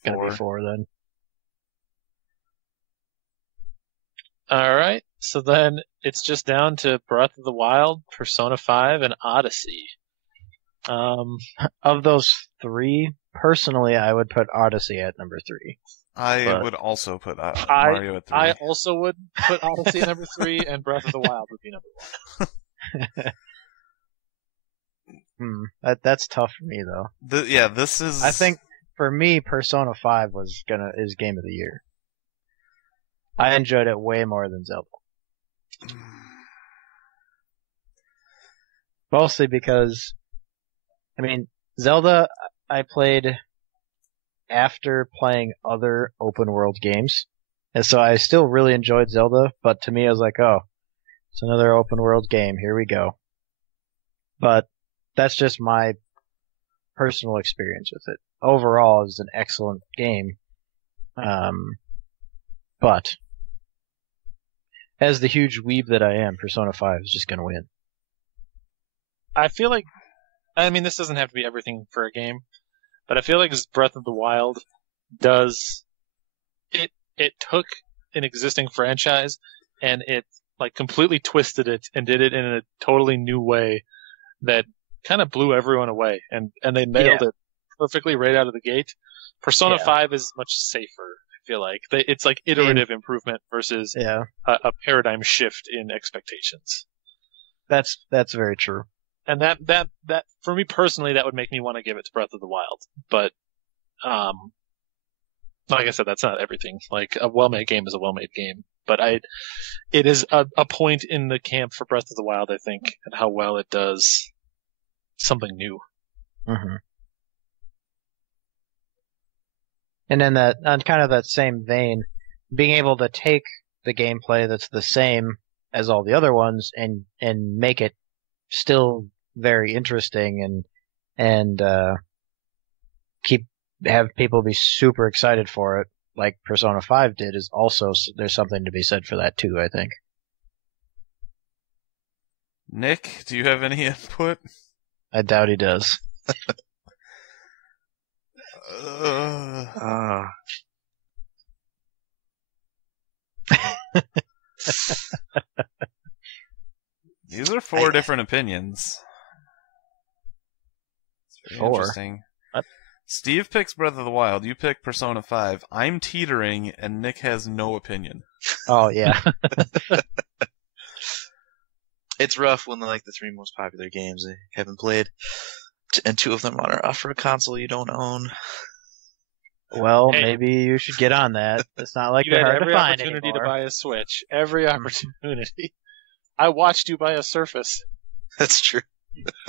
gonna 4. be 4 then. All right. So then it's just down to Breath of the Wild, Persona 5, and Odyssey. Of those 3, personally, I would put Odyssey at number 3. I would also put Mario at 3. I also would put Odyssey at number 3, and Breath of the Wild would be number 1. That's tough for me though. This is. I think for me, Persona 5 is game of the year. I enjoyed it way more than Zelda. Mostly because, I mean, Zelda I played after playing other open world games, And so I still really enjoyed Zelda, but to me I was like, oh, it's another open world game. Here we go. But that's just my personal experience with it. Overall, it's an excellent game. But as the huge weeb that I am, Persona 5 is just going to win. I feel like, I mean, this doesn't have to be everything for a game, but I feel like Breath of the Wild does, it took an existing franchise and it like completely twisted it and did it in a totally new way that kind of blew everyone away, and they nailed it perfectly right out of the gate. Persona 5 is much safer, I feel like. It's like iterative improvement versus a paradigm shift in expectations. That's very true. And that for me personally, that would make me want to give it to Breath of the Wild. But like I said, that's not everything. Like, a well-made game is a well-made game. But it is a point in the camp for Breath of the Wild, I think, and how well it does something new. Mm-hmm. And in on kind of that same vein, being able to take the gameplay that's the same as all the other ones and make it still very interesting and have people be super excited for it, like Persona 5 did, is also, there's something to be said for that too, I think. Nick, do you have any input? I doubt he does. These are four different opinions. It's very interesting. Steve picks Breath of the Wild. You pick Persona 5. I'm teetering, and Nick has no opinion. Oh, yeah. It's rough when the three most popular games I haven't played, and two of them are for a console you don't own. Well, maybe you should get on that. It's not like they're hard to find anymore. Every opportunity to buy a Switch. Every opportunity. I watched you buy a Surface. That's true.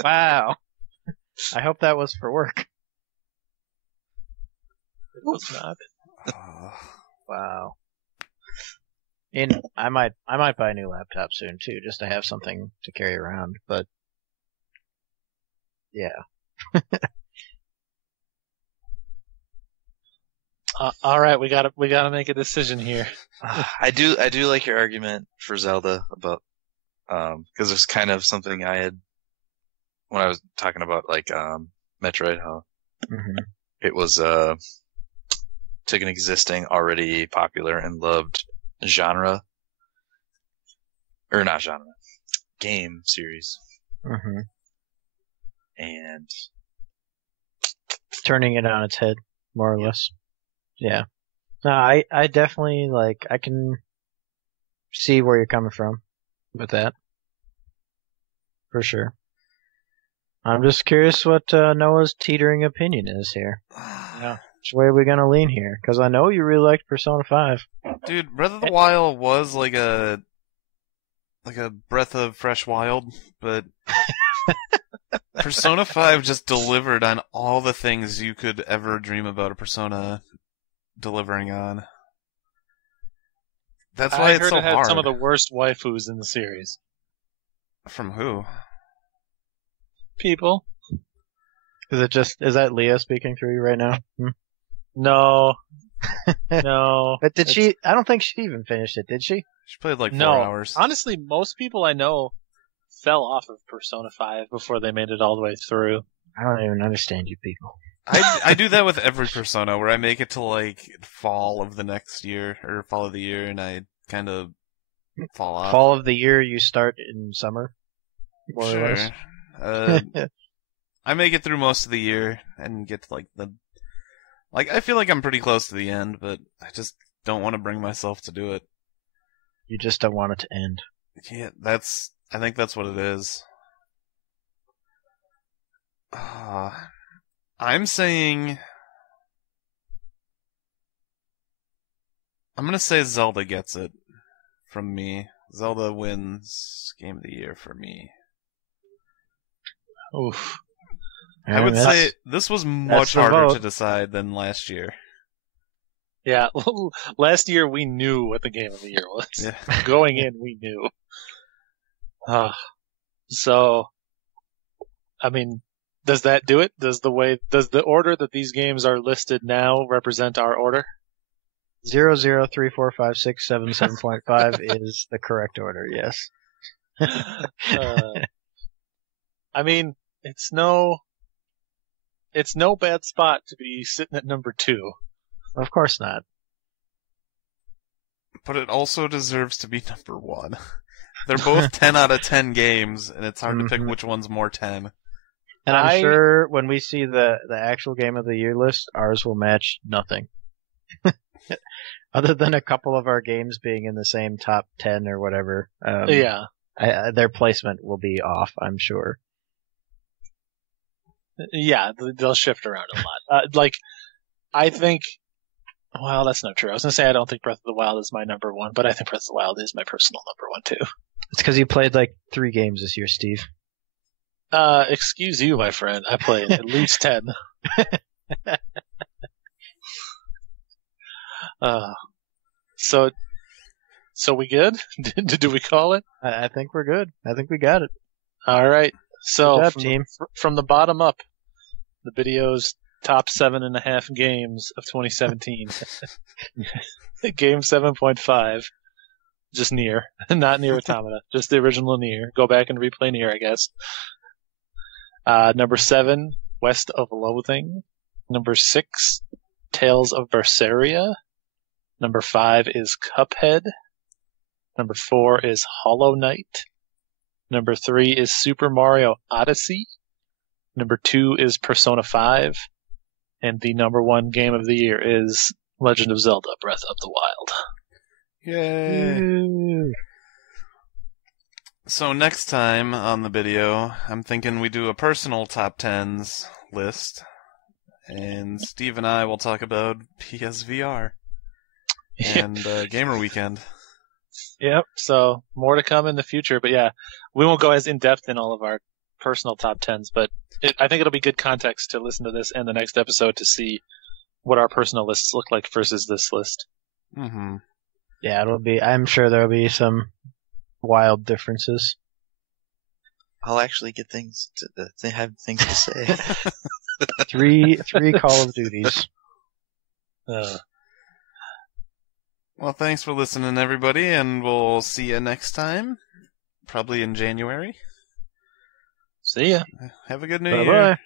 Wow. I hope that was for work. It was not. Wow. And I might buy a new laptop soon too, just to have something to carry around. But yeah. All right, we gotta make a decision here. I do like your argument for Zelda about because it's kind of something I had when I was talking about Metroid, how it was took an existing already popular and loved genre, or not genre, game series, and turning it on its head, more or less. Yeah. No, I definitely I can see where you're coming from with that. For sure. I'm just curious what Noah's teetering opinion is here. Yeah. Which way are we gonna lean here? Because I know you really liked Persona 5. Dude, Breath of the Wild was like a breath of fresh wild, but Persona 5 just delivered on all the things you could ever dream about a Persona delivering on. That's why it's so hard. I heard it had some of the worst waifus in the series. From who? People. Is that Leah speaking through you right now? No. No. But I don't think she even finished it, did she? She played 4 hours. Honestly, most people I know fell off of Persona 5 before they made it all the way through. I don't even understand you people. I do that with every Persona, where I make it to fall of the next year, or fall of the year, and I kind of fall off. Fall of the year, you start in summer? More or less. I make it through most of the year and get to I feel like I'm pretty close to the end, but I just don't want to bring myself to do it. You just don't want it to end. Yeah, I think that's what it is. I'm saying I'm gonna say Zelda gets it from me. Zelda wins Game of the Year for me. Oof. I would say this was much harder to decide than last year. Yeah, last year we knew what the game of the year was. Yeah. Going in, we knew. So, I mean, does that do it? Does the order that these games are listed now represent our order? 0034567.5 is the correct order. Yes. I mean, it's no bad spot to be sitting at number 2. Of course not. But it also deserves to be number 1. They're both 10 out of 10 games, and it's hard to pick which one's more 10. And I'm sure when we see the actual game of the year list, ours will match nothing. Other than a couple of our games being in the same top 10 or whatever. Their placement will be off, I'm sure. Yeah, they'll shift around a lot. I think... Well, that's not true. I was going to say I don't think Breath of the Wild is my number 1, but I think Breath of the Wild is my personal number 1, too. It's because you played 3 games this year, Steve. Excuse you, my friend. I played at least 10. So we good? Do we call it? I think we're good. I think we got it. All right. So good job, team. From the bottom up, the Bideo's top 7.5 games of 2017. Game 7.5, just Nier, not Nier Automata, just the original Nier. Go back and replay Nier, I guess. Number 7, West of Loathing. Number 6, Tales of Berseria. Number 5 is Cuphead. Number 4 is Hollow Knight. Number 3 is Super Mario Odyssey. Number 2 is Persona 5. And the number 1 game of the year is Legend of Zelda Breath of the Wild. Yay! So next time on the video, I'm thinking we do a personal top 10s list. And Steve and I will talk about PSVR and Gamer Weekend. Yep, so more to come in the future. But yeah, we won't go as in-depth in all of our personal top 10s, but I think it'll be good context to listen to this and the next episode to see what our personal lists look like versus this list. Mm-hmm. Yeah, it'll be. I'm sure there'll be some wild differences. I'll actually get things to have things to say. three Call of Duties. Well, thanks for listening, everybody, and we'll see you next time, probably in January. See ya. Have a good New Year. Bye-bye.